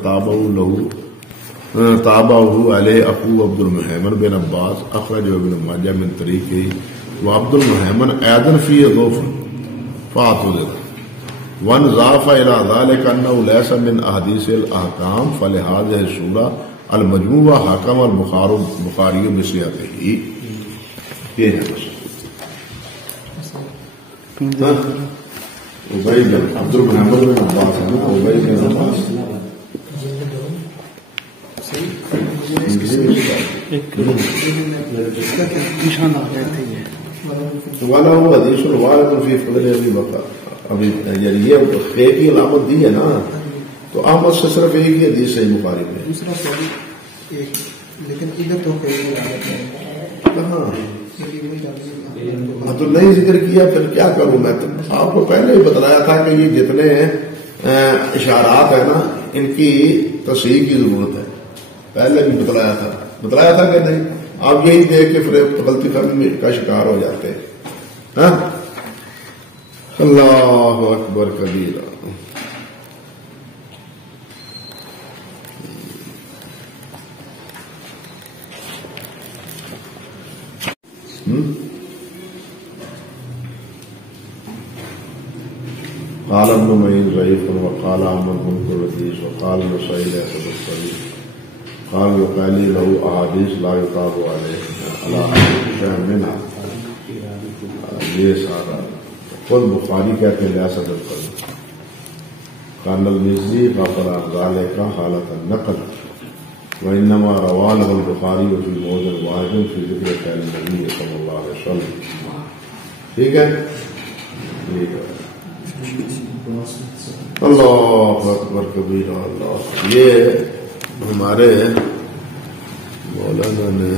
تابعہ علیہ اخو عبد المحیمن بن عباس اخرجہ ابن ماجہ من طریقہ، وعبد المحیمن ایضا فی ضعف فاعتذر، وانضاف الى ذلك انه ليس من احاديث الاحکام فلهذه السورة المجموعہ حکم البخاری بصحته۔ یہ ہے ابی بن عبد المحمد بن عباس ہے نا، ابی بن عباس. والا وہ حدیث الوارد فی فضل ابی بکر. ابھی یعنی یہ خے کی علامت دی ہے نا، تو احمد سے صرف ایک ہی حدیث صحیح بخاری میں. لیکن ادھر تو کہاں تو نہیں ذکر کیا، پھر کیا کروں میں؟ آپ کو پہلے ہی بتلایا تھا کہ یہ جتنے اشارات ہیں نا ان کی تصحیح کی ضرورت ہے. پہلے بھی بتلایا تھا کہ نہیں؟ آپ یہی دیکھ کے پھر غلطی فہمی کا شکار ہو جاتے ہیں. ہاں اللہ اکبر کبیرہ. قال ابن معين ضعيف وقال احمد منكر الحديث وقال مسائل حسن الصحيح قال وقال له احاديث لا يقال على شيء منها. یہ سارا خود بخاری کہتے ہیں ریاست القلب. قال المزي غفر عن ذلك حالة النقل وانما رواه البخاري في موضع واحد في ذكر قول النبي صلى الله عليه وسلم. ٹھیک ہے. اللہ اکبر کبیرہ. اللہ یہ ہمارے مولانا نے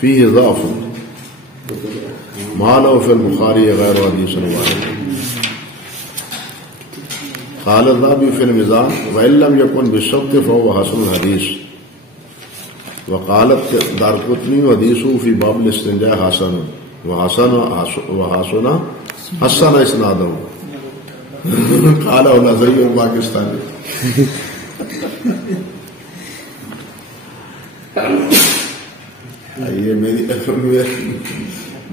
فيه ضعف ما له في البخاري غير حديث واحد. قال الذهبي في الميزان وإن لم يكن بالشرط فهو حسن الحديث. وقالت دارقطني حديثه في باب الاستنجاء حسن وحسن اسناده. قال الازهري پاکستانی. یہ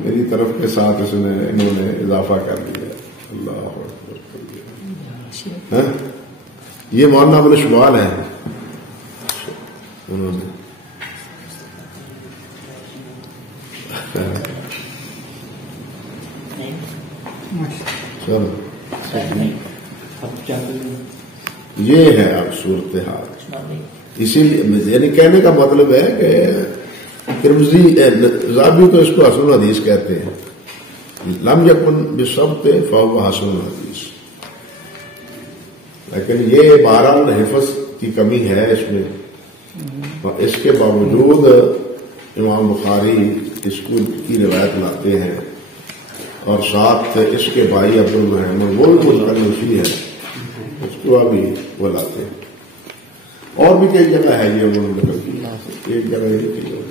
میری طرف کے ساتھ انہوں نے اضافہ کر دیا. اللہ اکبر. یہ مولانا ابن شمال ہے انہوں نے. چلو یہ ہے اب صورتحال. اسی لیے یعنی کہنے کا مطلب ہے کہ زابی تو اس کو حسن الحدیث کہتے ہیں. لم یکن بشرط فهو حسن الحدیث. لیکن یہ بہرحال حفظ کی کمی ہے اس میں، اور اس کے باوجود امام بخاری اس کی روایت لاتے ہیں اور ساتھ اس کے بھائی عبد المحمد وہ بھی مصنفی ہے اس کو ابھی وہ لاتے ہیں. اور بھی کئی جگہ ہے یہ انہوں نے ایک جگہ یہ کئی جگہ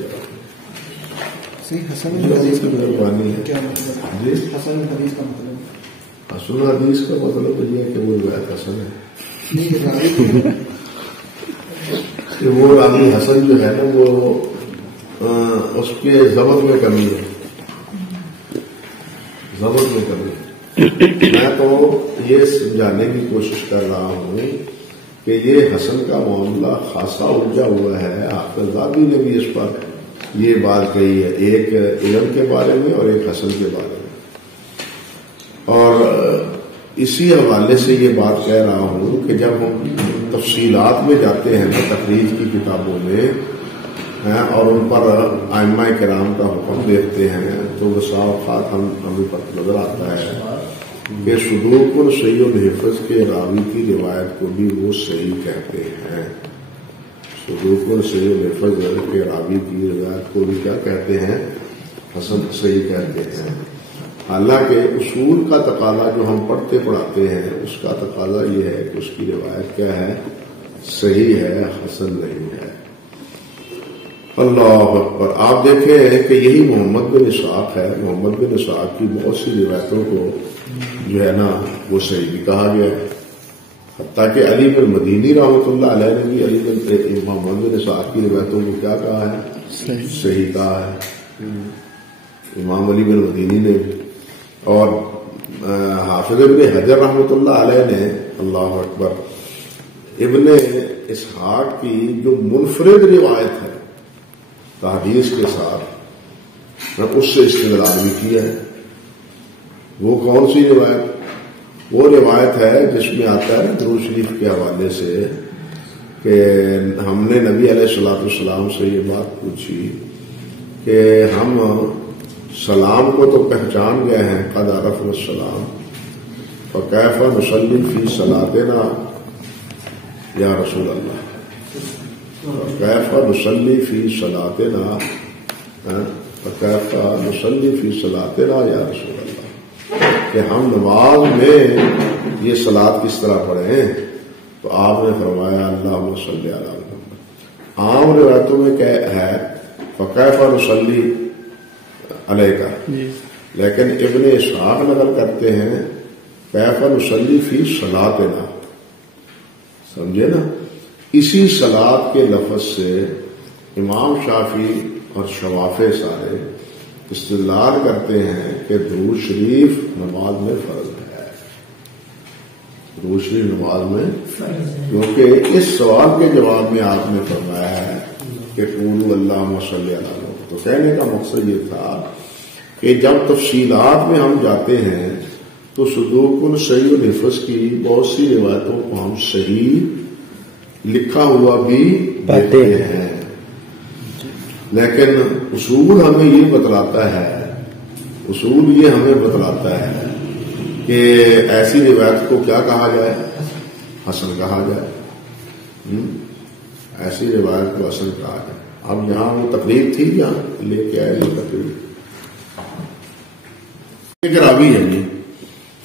حسن الحدیث کا مہربانی ہے. حسن الحدیث کا مطلب حسن الحدیث کا مطلب یہ ہے کہ وہ روایت حسن ہے کہ وہ راوی حسن جو ہے نا وہ اس کے ضبط میں کمی ہے. ضبط میں کمی. میں تو یہ سمجھانے کی کوشش کر رہا ہوں کہ یہ حسن کا معاملہ خاصا الجھا ہوا ہے. حافظ ذہبی نے بھی اس پر یہ بات کہی ہے، ایک علم کے بارے میں اور ایک حسن کے بارے میں. اور اسی حوالے سے یہ بات کہہ رہا ہوں کہ جب ہم تفصیلات میں جاتے ہیں نا تخریج کی کتابوں میں اور ان پر ائمہ کرام کا حکم دیکھتے ہیں تو بسا اوقات ہمیں پر نظر آتا ہے کہ صدوق صحیح الحفظ کے راوی کی روایت کو بھی وہ صحیح کہتے ہیں. صدوق صحیح الحفظ کے راوی کی روایت کو بھی کیا کہتے ہیں؟ حسن صحیح کہتے ہیں. حالانکہ اصول کا تقاضا جو ہم پڑھتے پڑھاتے ہیں اس کا تقاضا یہ ہے کہ اس کی روایت کیا ہے؟ صحیح ہے، حسن نہیں ہے. اللہ اکبر. آپ دیکھیں کہ یہی محمد بن اسحاق ہے. محمد بن اسحاق کی بہت سی روایتوں کو جو ہے نا وہ صحیح بھی کہا گیا ہے. حتیٰ کہ علی بن مدینی رحمۃ اللہ علیہ نے بھی محمد بن اسحاق کی روایتوں کو کیا کہا ہے؟ صحیح کہا ہے. امام علی بن مدینی نے اور حافظ ابن حجر رحمۃ اللہ علیہ نے اللہ اکبر ابن اسحاق کی جو منفرد روایت ہے تحدیث کے ساتھ اس سے استدلال بھی کیا ہے. وہ کون سی روایت؟ وہ روایت ہے جس میں آتا ہے درود شریف کے حوالے سے کہ ہم نے نبی علیہ الصلوۃ والسلام سے یہ بات پوچھی کہ ہم سلام کو تو پہچان گئے ہیں، قد عرفنا السلام، فکیف نصلی فی صلاتنا یا رسول اللہ، فکیف نصلی فی صلاتنا، فکیف نصلی فی صلاتنا یا رسول اللہ، کہ ہم نماز میں یہ صلاۃ کس طرح پڑھیں؟ تو آپ نے فرمایا اللہم صلی علی محمد. عام روایتوں میں کیا ہے فکیف نصلی علیہ، لیکن ابن اسحاق نقل کرتے ہیں کیف نصلی فی صلاتنا. سمجھے نا؟ اسی صلاۃ کے لفظ سے امام شافعی اور شوافع سارے استدلال کرتے ہیں کہ درود شریف نماز میں فرض ہے. درود شریف نماز میں کیونکہ اس سوال کے جواب میں آپ نے فرمایا ہے کہ قولوا اللہم صلی علی محمد. تو کہنے کا مقصد یہ تھا کہ جب تفصیلات میں ہم جاتے ہیں تو صدوق صحیح الحفظ کی بہت سی روایتوں کو ہم صحیح لکھا ہوا بھی پاتے ہیں، لیکن اصول ہمیں یہ بتلاتا ہے، اصول یہ ہمیں بتلاتا ہے کہ ایسی روایت کو کیا کہا جائے؟ حسن کہا جائے. ایسی روایت کو حسن کہا جائے. اب یہاں وہ تقریب تھی جہاں لے کے آئے وہ تقریب ایک راوی ہے جی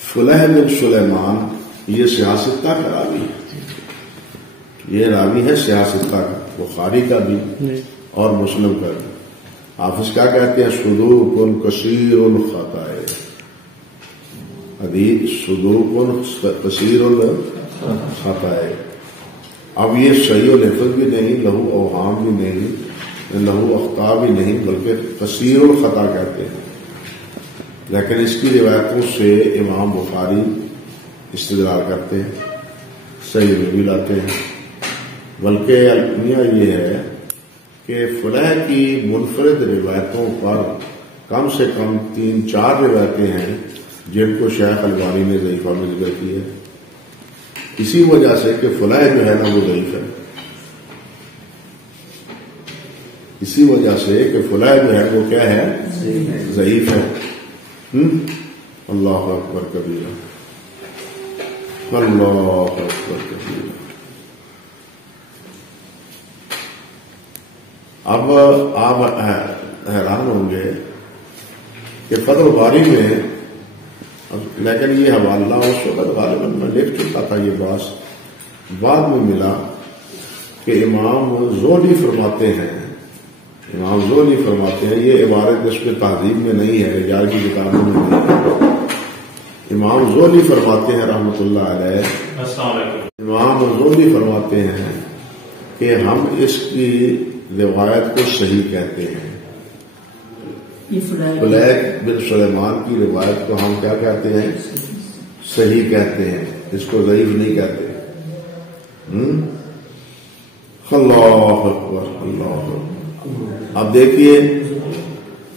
فلح بن سلیمان، یہ سیاستہ کا راوی ہے، یہ راوی ہے سیاستہ کا، بخاری کا بھی اور مسلم کا بھی. حافظ کیا کہتے ہیں؟ صدوق کثیر الخطا، حدیث صدوق کثیر الخطا. اب یہ صحیح الحفظ بھی نہیں، لہو اوہام بھی نہیں، لہو اخطاء بھی نہیں، بلکہ کثیر الخطا کہتے ہیں. لیکن اس کی روایتوں سے امام بخاری استدلال کرتے ہیں، صحیح میں بھی لاتے ہیں. بلکہ المیہ یہ ہے کہ فلح کی منفرد روایتوں پر کم سے کم 3-4 روایتیں ہیں جن کو شیخ البانی نے ضعیفہ میں ذکر کی ہے، اسی وجہ سے کہ فلح جو ہے نا وہ ضعیف ہے، اسی وجہ سے کہ فلح جو ہے وہ کیا ہے؟ ضعیف ہے. اللہ اکبر کبیرہ، اللہ اکبر کبیرہ. اب آپ حیران ہوں گے کہ فتح الباری میں، لیکن یہ حوالہ اس وقت غالباً میں لکھ چکا تھا، یہ بات بعد میں ملا کہ امام زہری فرماتے ہیں، امام زہری فرماتے ہیں، یہ عبارت اس میں تہذیب میں نہیں ہے، رجال کی کتابوں میں نہیں ہے. امام زہری فرماتے ہیں رحمۃ اللہ علیہ، امام زہری فرماتے ہیں کہ ہم اس کی روایت کو صحیح کہتے ہیں. فلیح بن سلیمان کی روایت کو ہم کیا کہتے ہیں؟ صحیح کہتے ہیں، اس کو ضعیف نہیں کہتے. اللہ اکبر، اللہ اکبر. اب دیکھیے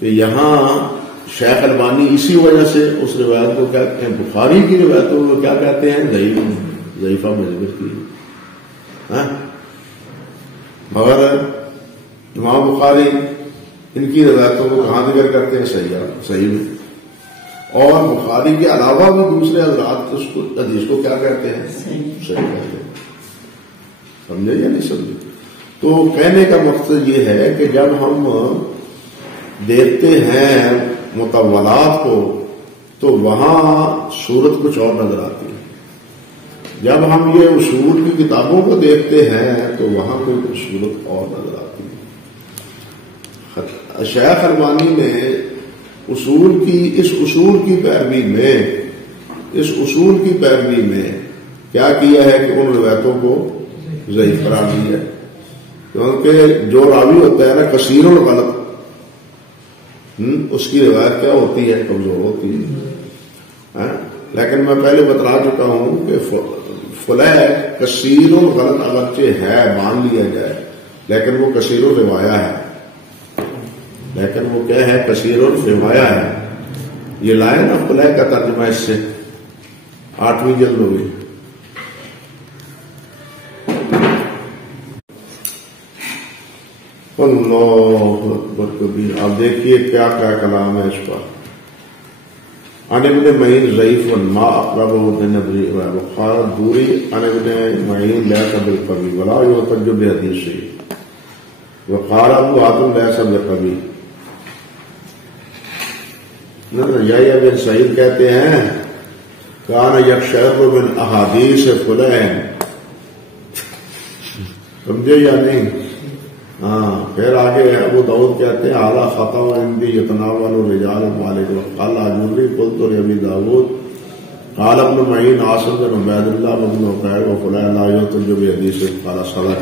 کہ یہاں شیخ البانی اسی وجہ سے اس روایت کو کہتے ہیں، بخاری کی روایتوں کو کیا کہتے ہیں؟ ضعیفہ میں ذکر کی. مگر امام بخاری ان کی روایتوں کو کہاں ذکر کرتے ہیں؟ صحیح میں. اور بخاری کے علاوہ بھی دوسرے حضرات اس کو حدیث کو کیا کہتے ہیں؟ صحیح کہتے ہیں. سمجھے یا نہیں سمجھے؟ تو کہنے کا مقصد یہ ہے کہ جب ہم دیکھتے ہیں مطولات کو تو وہاں صورت کچھ اور نظر آتی ہے. جب ہم یہ اصول کی کتابوں کو دیکھتے ہیں تو وہاں کوئی صورت اور نظر آتی ہے. شیخ البانی نے اس اصول کی پیروی میں کیا کیا ہے کہ ان روایتوں کو ضعیف قرار دیا ہے، کیونکہ جو راوی ہوتا ہے نا کثیر الغلط، اس کی روایت کیا ہوتی ہے؟ کمزور ہوتی ہے. لیکن میں پہلے بتلا چکا ہوں کہ فلح کثیر الغلط اگرچہ ہے مان لیا جائے، لیکن وہ کثیر الروایا ہے، لیکن وہ کیا ہے؟ کثیر الروایا ہے. یہ لائے نا فلح کا ترجمہ اس سے 8ویں جلد ہو گئی. اللہ اکبر کبیر. آپ دیکھیے کیا کیا کلام ہے اس پر. عن ابن معین ضعیف ما اقربه من ابن بخار دوری عن ابن معین ليس بالقوي ولا يحتج بحديثه وقال ابو حاتم ليس بالقوي. یحییٰ بن سعید کہتے ہیں کان یقشعر من احادیث فلان. سمجھے یا نہیں؟ ہاں. پھر آگے ابو داؤد کہتے ہیں اعلیٰ خطا عندی یتناول الرجال مالک قال اجوری قلت لابی داؤد قال ابن معین عاصم بن عبید اللہ بن عقیل وفلان لا يحتج بحدیث قال صدق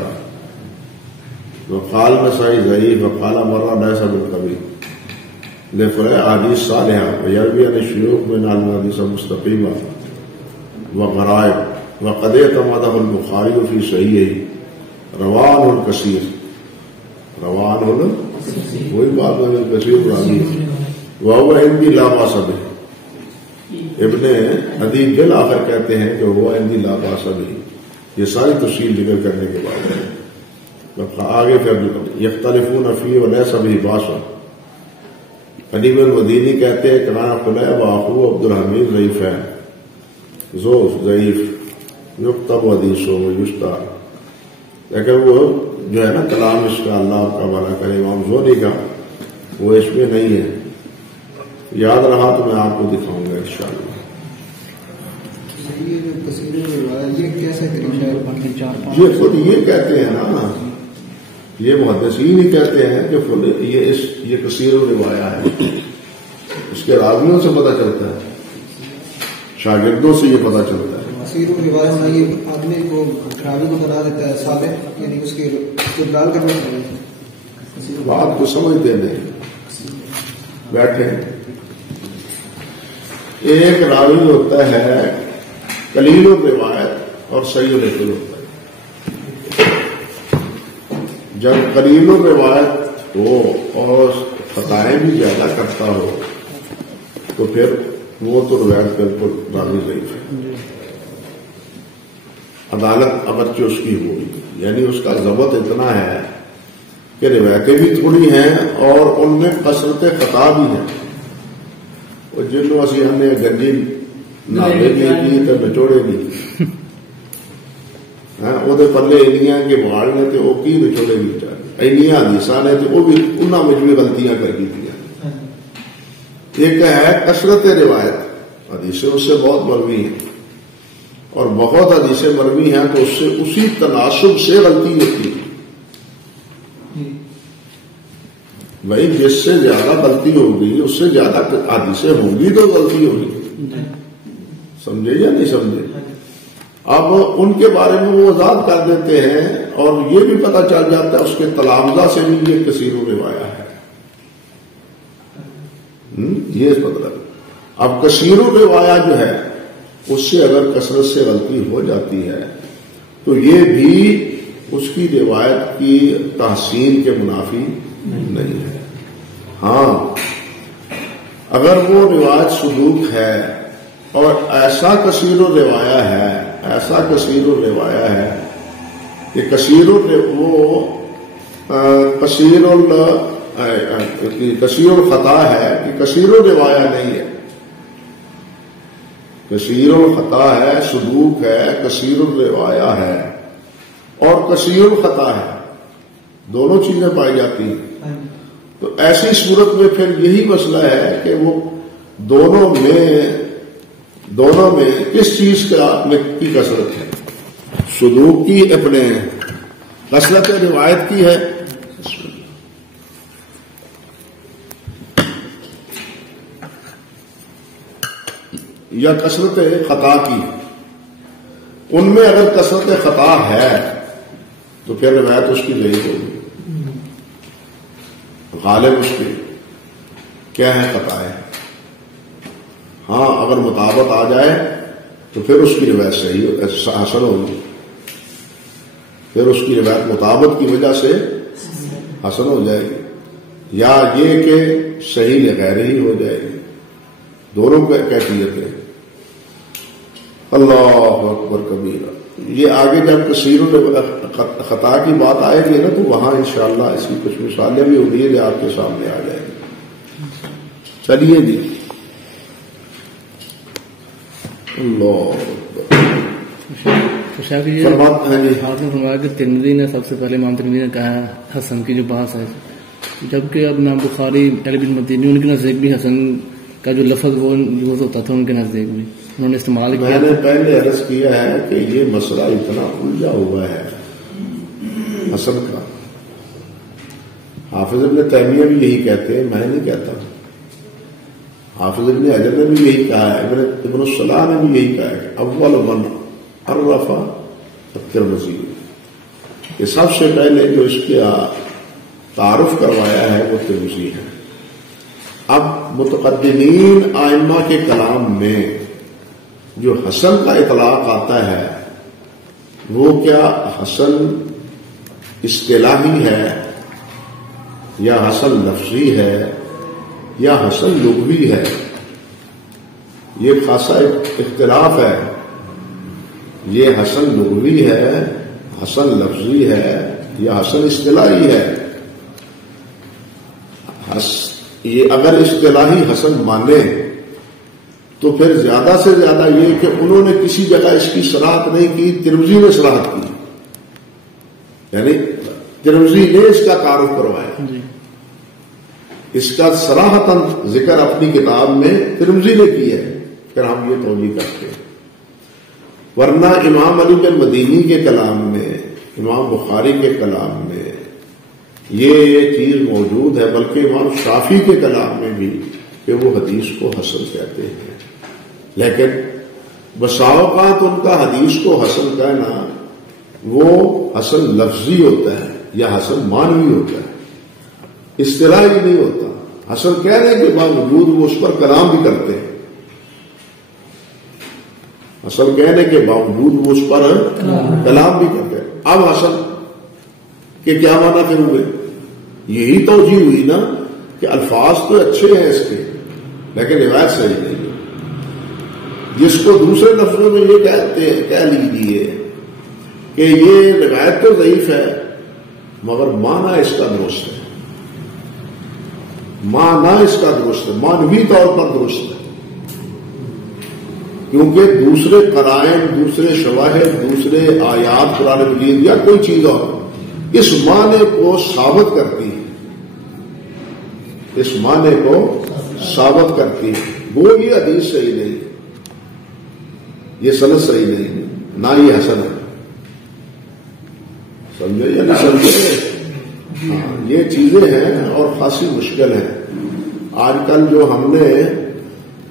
وقال نسائی ضعیف وقال مرہ ليس بالقوی لفلان احادیث صالحہ ویروی عن الشیوخ من الحدیث مستقیمہ وغرائب وقد اعتمدہ البخاری فی صحیحہ روان الکثیر. روان ہونا وہی بات میں کثیر راوی وہ عندی لا باس بہ. ابن حدیب بالآخر کہتے ہیں کہ وہ عندی لا باس بہ. یہ ساری تفصیل ذکر کرنے کے بعد آگے پھر یختلفون فیہ ولیس بہ باس. حدیب المدینی کہتے ہیں کہ فلح واخو عبد الحمید ضعیفین ضعیف یکتب حدیث و یشتہر. لیکن وہ جو ہے نا کلام اس کا اللہ کا بھلا کرے امام زہری کا وہ اس میں نہیں ہے. یاد رہا تو میں آپ کو دکھاؤں گا انشاءاللہ. یہ خود یہ کہتے ہیں نا، یہ محدثین ہی کہتے ہیں کہ یہ کثیر الروایا ہے. اس کے راویوں سے پتہ چلتا ہے، شاگردوں سے یہ پتہ چلتا ہے. کثیر الروایا میں یہ آدمی کو راوی کو بنا دیتا ہے صالح، یعنی اس کی استدلال کرنا چاہیے. بات کو سمجھتے نہیں. بیٹھے ایک راوی ہوتا ہے قلیل الروایت اور صحیح الحفظ ہوتا ہے. جب قلیل الروایت ہو اور خطائیں بھی زیادہ کرتا ہو تو پھر وہ تو روایت بالکل راوی ضعیف ہے. عدالت اگرچہ اس کی ہوئی، یعنی اس کا ضبط اتنا ہے کہ روایتیں بھی تھوڑی ہیں اور ان میں کثرت خطا بھی ہے. اور جنوں اسی ہم نے گنجی ناوے نہیں کی تو نچوڑے نہیں وہ پلے اینیاں کے بھاڑ نے تو وہ کی نچوڑے نہیں چاہیے. اینیاں حدیثاں نے تو وہ بھی انہاں میں بھی غلطیاں کر دی تھی. ایک ہے کثرت روایت، حدیثیں اس سے بہت مروی ہیں اور بہت حدیثیں مروی ہیں تو اس سے اسی تناسب سے غلطی ہوتی ہے. بھائی جس سے زیادہ غلطی ہوگی اس سے زیادہ حدیثیں ہوں گی تو غلطی ہوگی. سمجھے یا نہیں سمجھے؟ اب ان کے بارے میں وہ وضاحت کر دیتے ہیں اور یہ بھی پتہ چل جاتا ہے اس کے تلامذہ سے بھی یہ کثیر الروایا ہے. یہ مطلب اب کثیر الروایا جو ہے اس سے اگر کثرت سے غلطی ہو جاتی ہے تو یہ بھی اس کی روایت کی تحسین کے منافی نہیں ہے. ہاں اگر وہ روایت صدوق ہے اور ایسا کثیر الروایا ہے، ایسا کثیر الروایا ہے کہ کثیر الخطا ہے کہ کثیر الروایا نہیں ہے. کثیر الخطا ہے، صدوق ہے، کثیر الروایا ہے اور کثیر الخطا ہے، دونوں چیزیں پائی جاتی ہیں. تو ایسی صورت میں پھر یہی مسئلہ ہے کہ وہ دونوں میں کس چیز کی کثرت ہے. صدوق کی اپنے کثرت روایت کی ہے یا کثرت خطا کی. ان میں اگر کثرت خطا ہے تو پھر روایت اس کی ضعیف ہوگی. غالب اس کی کیا ہے؟ خطا ہے. ہاں اگر مطابقت آ جائے تو پھر اس کی روایت صحیح حسن ہوگی، پھر اس کی روایت مطابقت کی وجہ سے حسن ہو جائے گی، یا یہ کہ صحیح لغیر ہی ہو جائے گی، دونوں کیفیت ہے۔ اللہ اکبر کبیرہ۔ یہ آگے جب کثیر خطا کی بات آئے گی نا تو وہاں انشاءاللہ اس کی کچھ مثالیں بھی امید ہے آپ کے سامنے آ جائیں گی۔ چلیے جی، اللہ شاہ جی آپ نے فرمایا کہ ترمذی نے سب سے پہلے امام ترمذی نے کہا حسن کی جو بحث ہے، جبکہ اب امام بخاری علی بن مدینی ان کے نزدیک بھی حسن کا جو لفظ وہ یوز ہوتا تھا ان کے نزدیک بھی انہوں نے استعمال کیا۔ میں نے پہلے عرض کیا ہے کہ یہ مسئلہ اتنا الجھا ہوا ہے حسن کا، حافظ ابن تیمیہ بھی یہی کہتے ہیں، میں نہیں کہتا، حافظ ابن حجر نے بھی یہی کہا ہے، ابن الصلاح نے بھی یہی کہا ہے کہ اول من عرف الترمذی، یہ سب سے پہلے جو اس کے تعارف کروایا ہے وہ ترمذی ہے۔ اب متقدمین ائمہ کے کلام میں جو حسن کا اطلاق آتا ہے وہ کیا حسن اصطلاحی ہے یا حسن لفظی ہے یا حسن لغوی ہے، یہ خاصا اختلاف ہے۔ یہ حسن لغوی ہے، حسن لفظی ہے یا حسن اصطلاحی ہے۔ یہ اگر اصطلاحی حسن مانے تو پھر زیادہ سے زیادہ یہ کہ انہوں نے کسی جگہ اس کی صراحت نہیں کی، ترمذی نے صراحت کی، یعنی ترمذی نے اس کا تعارف کروایا، اس کا صراحتاً ذکر اپنی کتاب میں ترمذی نے کیا ہے، پھر ہم یہ توجیہ کرتے ہیں۔ ورنہ امام علی بن مدینی کے کلام میں، امام بخاری کے کلام میں یہ چیز موجود ہے، بلکہ امام شافعی کے کلام میں بھی کہ وہ حدیث کو حسن کہتے ہیں، لیکن بسا اوقات ان کا حدیث کو حسن کہنا وہ حسن لفظی ہوتا ہے یا حسن معنوی ہوتا ہے، اصطلاحی نہیں ہوتا۔ حسن کہنے کے باوجود وہ اس پر کلام بھی کرتے ہیں، حسن کہنے کے باوجود وہ اس پر کلام بھی کرتے ہیں۔ اب حسن کہ کیا معنی پھر ہوئے؟ یہی توجیہ ہوئی نا کہ الفاظ تو اچھے ہیں اس کے لیکن روایت صحیح نہیں ہے۔ جس کو دوسرے لفظوں میں یہ کہتے ہیں، کہہ لیجیے کہ یہ روایت تو ضعیف ہے مگر معنی اس کا درست ہے، معنی اس کا درست ہے، معنوی طور پر درست ہے، کیونکہ دوسرے قرائن، دوسرے شواہد، دوسرے آیات قرآن مجید یا کوئی چیز اور اس معنی کو ثابت کرتی ہے، اس معنی کو ثابت کرتی ہے۔ وہ یہ حدیث صحیح نہیں، یہ سند صحیح نہیں، نہ یہ حسن ہے، سمجھے یا نہیں سمجھے؟ یہ چیزیں ہیں اور خاصی مشکل ہیں۔ آج کل جو ہم نے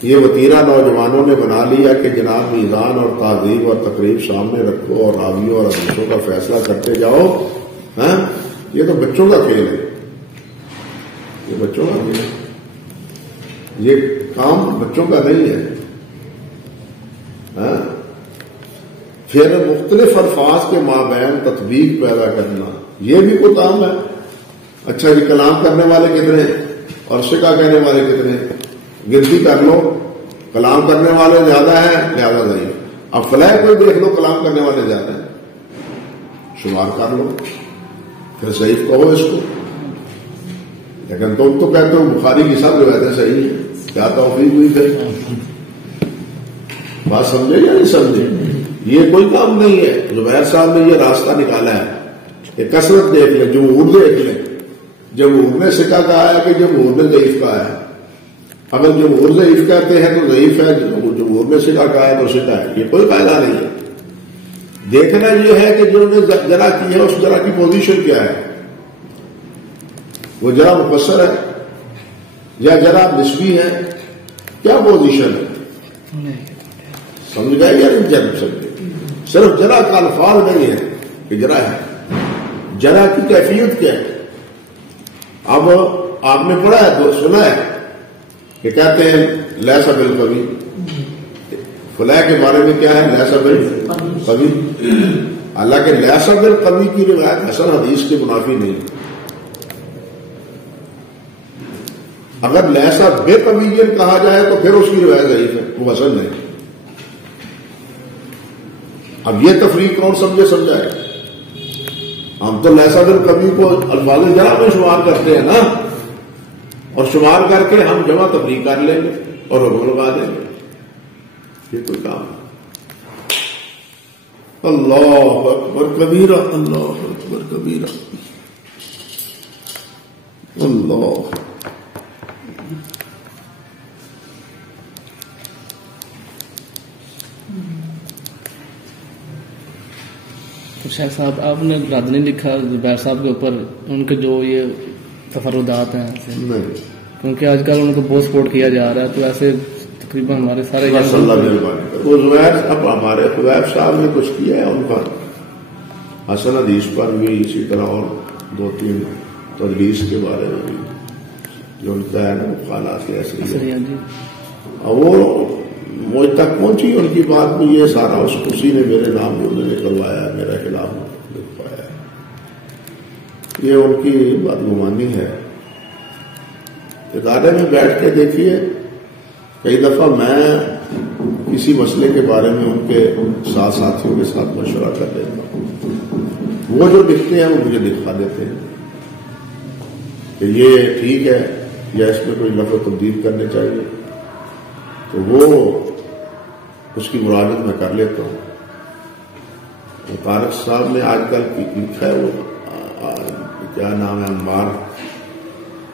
یہ وتیرہ نوجوانوں نے بنا لیا کہ جناب میزان اور تہذیب اور تقریب سامنے رکھو اور راویوں اور حدیثوں کا فیصلہ کرتے جاؤ، یہ تو بچوں کا کھیل ہے، یہ بچوں کا کھیل ہے، یہ کام بچوں کا نہیں ہے۔ پھر مختلف الفاظ کے مابین تطبیق پیدا کرنا یہ بھی کوئی کام ہے۔ اچھا جی، کلام کرنے والے کتنے اور سکہ کہنے والے کتنے، گنتی کر لو، کلام کرنے والے زیادہ ہیں لہذا ضعیف۔ اب فلاح کو دیکھ لو، کلام کرنے والے زیادہ ہیں، شمار کر لو، پھر ضعیف کہو اس کو۔ لیکن تم تو کہتے ہو بخاری کی سب روایتیں صحیح ہیں، کیا توفیق ہوئی پھر؟ بات سمجھے یا نہیں سمجھے؟ یہ کوئی کام نہیں ہے۔ زبیر صاحب نے یہ راستہ نکالا ہے کہ کثرت دیکھ لیں، جمہور دیکھ لیں، جمہور نے سکہ کہا ہے کہ جمہور نے ضعیف کہا ہے، اگر جمہور ضعیف کہتے ہیں تو ضعیف ہے، جمہور نے سکہ کہا ہے تو سکہ ہے، یہ کوئی قاعدہ نہیں ہے۔ دیکھنا یہ ہے کہ جنہوں نے جرح کی ہے اس جرح کی پوزیشن کیا ہے، وہ جرح مفسر ہے یا جرح نسبی ہے، کیا پوزیشن ہے، سمجھ گئے یا نہیں جرح سمجھے؟ صرف جرح کا الفاظ نہیں ہے کہ جرح ہے، جرح کی کیفیت کیا ہے۔ اب آپ نے پڑھا ہے تو سنا ہے کہ کہتے ہیں لیسا بالقوی، فلاح کے بارے میں کیا ہے؟ لیسا بالقوی، حالانکہ لیسا بالقوی کی روایت حسن حدیث کے منافی نہیں. اگر لیسا بے قویین کہا جائے تو پھر اس کی روایت ضعیف ہے، وہ حسن نہیں. اب یہ تفریق کون سمجھائے؟ ہم تو لیسا بالقوی کو الفاظ جمع میں شمار کرتے ہیں نا، اور شمار کر کے ہم جمع تفریق کر لیں گے اور حکم لگا دیں گے. یہ کوئی کام ہے؟ اللہ اکبر کبیرہ، اللہ اکبر کبیرہ، اللہ. شیخ صاحب آپ نے رد نہیں لکھا زبیر صاحب کے اوپر ان کے جو یہ تفردات ہیں؟ نہیں، کیونکہ آج کل ان کو بہت سپورٹ کیا جا رہا ہے، تو ایسے تقریباً ہمارے سارے وہ زبیر اب ہمارے طبیب صاحب نے کچھ کیا ہے ان پر، حسن حدیث پر بھی اسی طرح، اور 2-3 تدلیس کے بارے میں بھی جو ان کا ہے نا خالات ایسے ہی. وہ مجھ تک پہنچی ان کی بات بھی، یہ سارا اسی نے میرے نام جو میں نے نکلوایا، میرے خلاف لکھوایا. یہ ان کی بدگمانی ہے. ادارے میں بیٹھ کے دیکھیے، کئی دفعہ میں کسی مسئلے کے بارے میں ان کے ساتھیوں کے ساتھ مشورہ کر لیتا ہوں. وہ جو لکھتے ہیں وہ مجھے دکھا دیتے ہیں کہ یہ ٹھیک ہے یا اس میں کوئی لفظ تبدیل کرنے چاہیے، تو وہ اس کی مراجعت میں کر لیتا ہوں. طارق صاحب نے آج کل لکھا ہے، وہ کیا نام ہے، عمار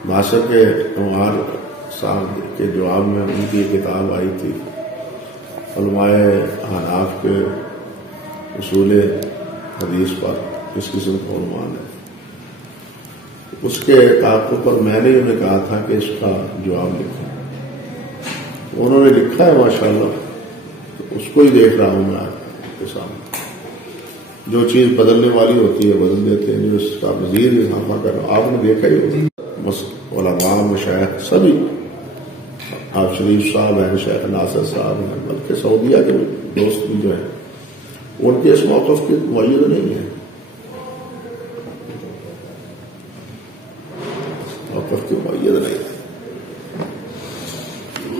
ناصر کے عمار صاحب کے جواب میں ان کی کتاب آئی تھی، علماء حناف کے اصول حدیث پر اس قسم کا عنوان ہے. اس کے تعاقب پر میں نے انہیں کہا تھا کہ اس کا جواب لکھیں. انہوں نے لکھا ہے ماشاءاللہ، اس کو ہی دیکھ رہا ہوں میں آپ کے سامنے. جو چیز بدلنے والی ہوتی ہے بدل دیتے ہیں، جو اس کا مزید اضافہ کر رہا. آپ نے دیکھا ہی ہوتا بس علماء مشائخ سبھی، آپ شریف صاحب ہیں، شیخ ناصر صاحب ہیں، بلکہ سعودیہ کے دوست بھی جو ہیں ان کے اس موقف کی معید نہیں ہے، موقف کی معید نہیں ہے.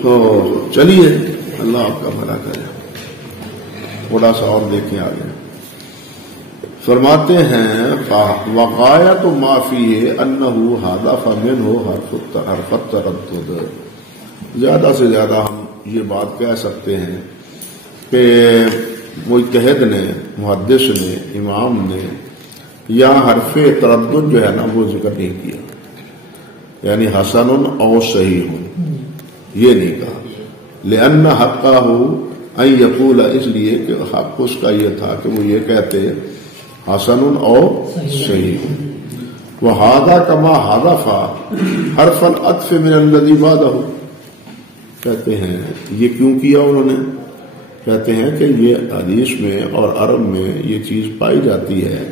تو چلیے اللہ آپ کا بھلا کرے. تھوڑا سا اور دیکھیں آگے. فرماتے ہیں وقایت ما فیہ انہ ھذا فمنہ حرف التردد. زیادہ سے زیادہ ہم یہ بات کہہ سکتے ہیں کہ مجتہد نے، محدث نے، امام نے یا حرف تردد جو ہے نا وہ ذکر نہیں کیا، یعنی حسن او صحیح یہ نہیں کہا. لأن حقہ ان یقول، اس لیے کہ حق اس کا یہ تھا کہ وہ یہ کہتے حسن او صحیح. وہذا کما حذف حرف العطف من الذی بعدہ، کہتے ہیں یہ کیوں کیا انہوں نے؟ کہتے ہیں کہ یہ حدیث میں اور عرب میں یہ چیز پائی جاتی ہے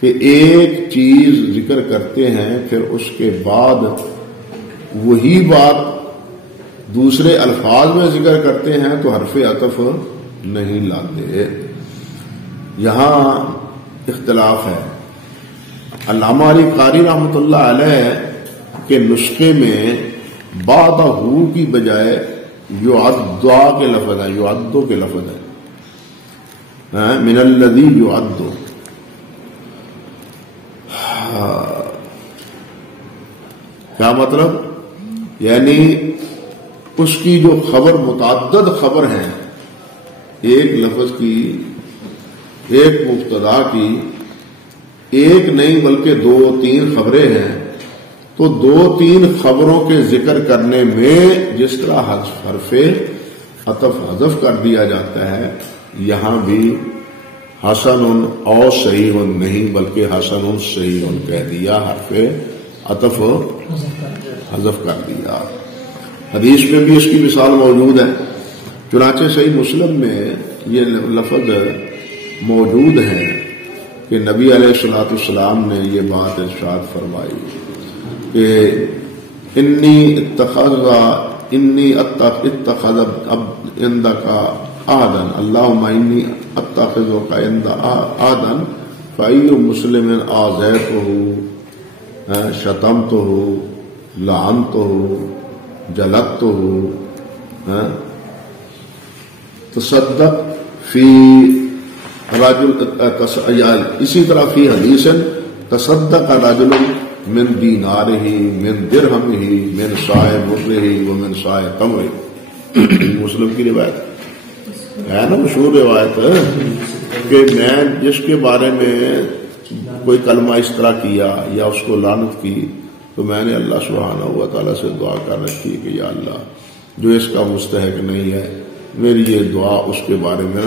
کہ ایک چیز ذکر کرتے ہیں پھر اس کے بعد وہی بات دوسرے الفاظ میں ذکر کرتے ہیں تو حرف عطف نہیں لاتے. یہاں اختلاف ہے. علامہ علی قاری رحمۃ اللہ علیہ کے نسخے میں بعدہ کی بجائے یعدّا کے لفظ ہے، یعدّو کے لفظ ہے، من الذی یعدّو. کیا مطلب؟ یعنی اس کی جو خبر متعدد خبر ہیں، ایک لفظ کی، ایک مبتدا کی، ایک نہیں بلکہ 2-3 خبریں ہیں، تو 2-3 خبروں کے ذکر کرنے میں جس طرح حرف عطف حذف کر دیا جاتا ہے، یہاں بھی حسن او صحیح نہیں بلکہ حسن صحیح کہہ دیا، حرف عطف حذف کر دیا. حدیث میں بھی اس کی مثال موجود ہے. چنانچہ صحیح مسلم میں یہ لفظ موجود ہے کہ نبی علیہ الصلوۃ والسلام نے یہ بات ارشاد فرمائی کہ انی اتخذ انی اتخذ عندک عہدا اللہم انی اتخذک عند عہدا فای مسلم آذیتہ شتمتہ لعنتہ جلدتہ تصدق فی رجل، اسی طرح فی حدیث تصدق رجل من دینارہ من درہمہ من صاع برہ ومن صاع تمرہ، مسلم کی روایت ہے نا، مشہور روایت ہے کہ میں جس کے بارے میں کوئی کلمہ اس طرح کیا یا اس کو لعنت کی تو میں نے اللہ سبحانہ و تعالیٰ سے دعا کر رکھی کہ یا اللہ جو اس کا مستحق نہیں ہے میری یہ دعا اس کے بارے میں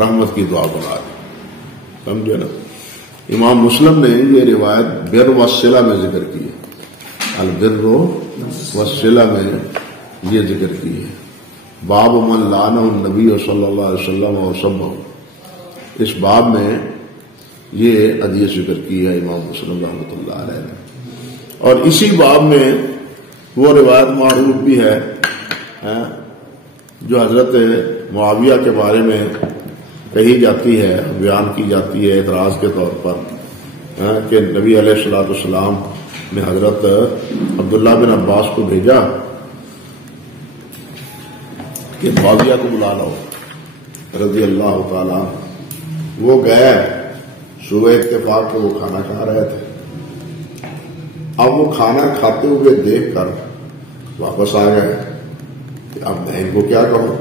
رحمت کی دعا بنا دی. سمجھے نا. امام مسلم نے یہ روایت بر والصلہ میں ذکر کی ہے، البر والصلہ میں یہ ذکر کی ہے. باب من لعنہ النبی صلی اللہ علیہ وسلم وسبہ، اس باب میں یہ حدیث ذکر کی ہے امام مسلم رحمۃ اللہ علیہ نے. اور اسی باب میں وہ روایت معروف بھی ہے جو حضرت معاویہ کے بارے میں کہی جاتی ہے، بیان کی جاتی ہے اعتراض کے طور پر کہ نبی علیہ الصلوۃ والسلام نے حضرت عبداللہ بن عباس کو بھیجا کہ معاویہ کو بلا لاؤ رضی اللہ تعالیٰ. وہ گئے صبح اتفاق کو وہ کھانا کھا رہے تھے. اب وہ کھانا کھاتے ہوئے دیکھ کر واپس آ گئے. اب میں ان کو کیا کہوں؟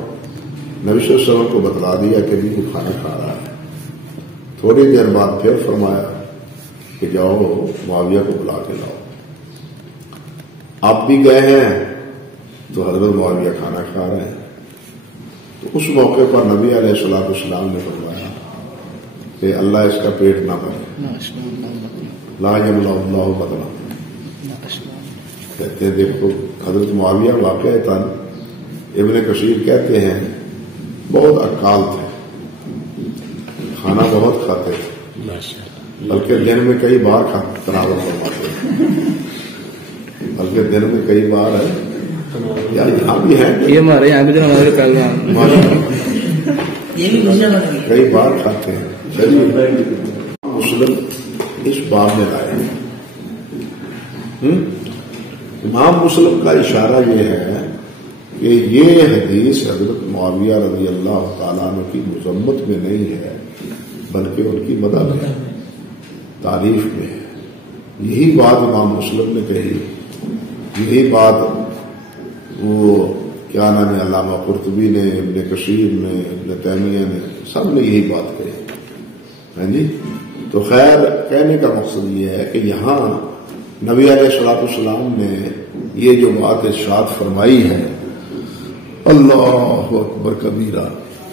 نبی صلی اللہ علیہ وسلم کو بتلا دیا کہ بھی وہ کھانا کھا رہا ہے. تھوڑی دیر بعد پھر فرمایا کہ جاؤ معاویہ کو بلا کے لاؤ. آپ بھی گئے ہیں تو حضرت معاویہ کھانا کھا رہے ہیں. تو اس موقع پر نبی علیہ الصلوۃ والسلام نے فرمایا کہ اللہ اس کا پیٹ نہ بھرے، لا یملأ اللہ بطنہ. کہتے ہیں دیکھو حضرت معاویہ واقعتاً ابن کثیر کہتے ہیں بہت اکال تھے، کھانا بہت کھاتے تھے، بلکہ دن میں کئی بار تناول فرماتے ہیں، بلکہ دن میں کئی بار ہے یا یہاں بھی ہے یہ ہمارے یہاں بھی ہمارے پہلوان کئی بار کھاتے ہیں. چلیے مسلم اس باب میں لائے. امام مسلم کا اشارہ یہ ہے کہ یہ حدیث حضرت معاویہ رضی اللہ تعالیٰ عنہ کی مذمت میں نہیں ہے بلکہ ان کی مدح میں ہے، تعریف میں ہے. یہی بات امام مسلم نے کہی، یہی بات وہ کیا نام ہے علامہ قرطبی نے، ابن کثیر نے، ابن تیمیہ نے، سب نے یہی بات کہی. ہاں جی. تو خیر کہنے کا مقصد یہ ہے کہ یہاں نبی علیہ الصلوۃ والسلام نے یہ جو بات ارشاد فرمائی ہے اللہ اکبر کبیرہ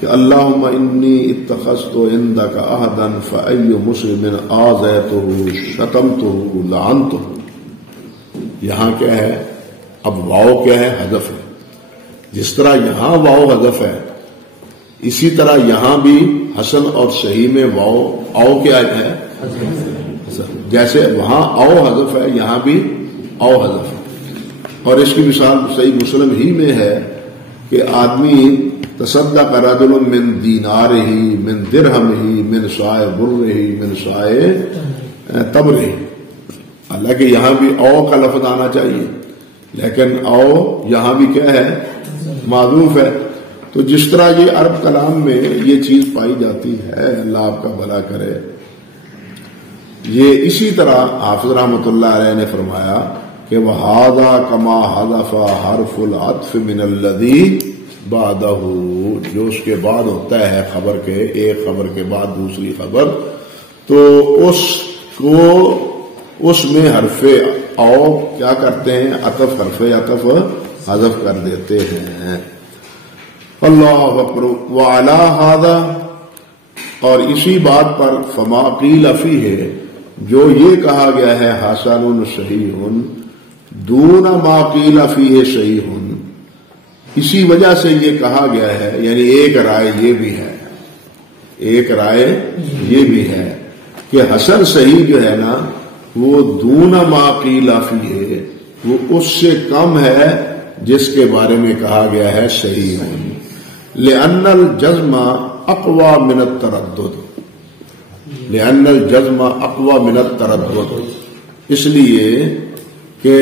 کہ اللہم انی اتخذت عندک عہدا فای مسلم آذیتہ شتمتہ لعنتہ. یہاں کیا ہے؟ اب واو کیا ہے؟ حذف ہے. جس طرح یہاں واو حذف ہے اسی طرح یہاں بھی حسن اور صحیح میں واو او کیا ہے؟ جیسے وہاں او حذف ہے یہاں بھی او حذف ہے. اور اس کی مثال صحیح مسلم ہی میں ہے کہ آدمی تصدق رجل من دینارہ من درہمہ من صاع برہ من صاع تمرہ. حالانکہ یہاں بھی او کا لفظ آنا چاہیے لیکن او یہاں بھی کیا ہے؟ معذوف ہے. تو جس طرح یہ عرب کلام میں یہ چیز پائی جاتی ہے، اللہ آپ کا بھلا کرے، یہ اسی طرح حافظ رحمۃ اللہ علیہ نے فرمایا کہ وَهَذَا كَمَا حَذَفَ حَرْفُ الْعَطْفِ مِنَ الَّذِي بَعْدَهُ. جو اس کے بعد ہوتا ہے خبر کے، ایک خبر کے بعد دوسری خبر، تو اس میں حرف او کیا کرتے ہیں؟ عطف، حرف عطف حذف کر دیتے ہیں. اللہ اکبر. وعلی ھذا، اور اسی بات پر فما قیل فیہ، جو یہ کہا گیا ہے حسن صحیح دون ما قیل فیہ صحیح، اسی وجہ سے یہ کہا گیا ہے، یعنی ایک رائے یہ بھی ہے، ایک رائے یہ بھی ہے کہ حسن صحیح جو ہے نا وہ دون ما قیل فیہ، وہ اس سے کم ہے جس کے بارے میں کہا گیا ہے صحیح لأن الجزم اقوى من التردد، لأن الجزم اقوى من التردد، اس لیے کہ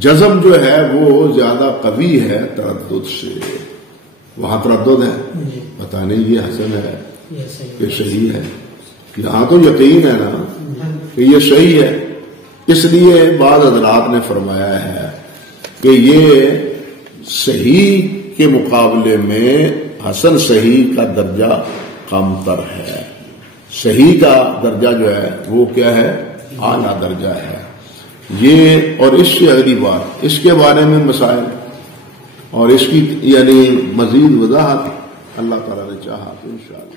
جزم جو ہے وہ زیادہ قوی ہے تردد سے. وہاں تردد ہے، پتہ نہیں یہ حسن ہے کہ صحیح ہے، یہاں تو یقین ہے نا کہ یہ صحیح ہے. اس لیے بعض حضرات نے فرمایا ہے کہ یہ صحیح کے مقابلے میں حسن صحیح کا درجہ کم تر ہے. صحیح کا درجہ جو ہے وہ کیا ہے؟ اعلیٰ درجہ ہے. یہ اور اس سے اگلی بات اس کے بارے میں مسائل اور اس کی یعنی مزید وضاحت اللہ تعالیٰ نے چاہا تو انشاءاللہ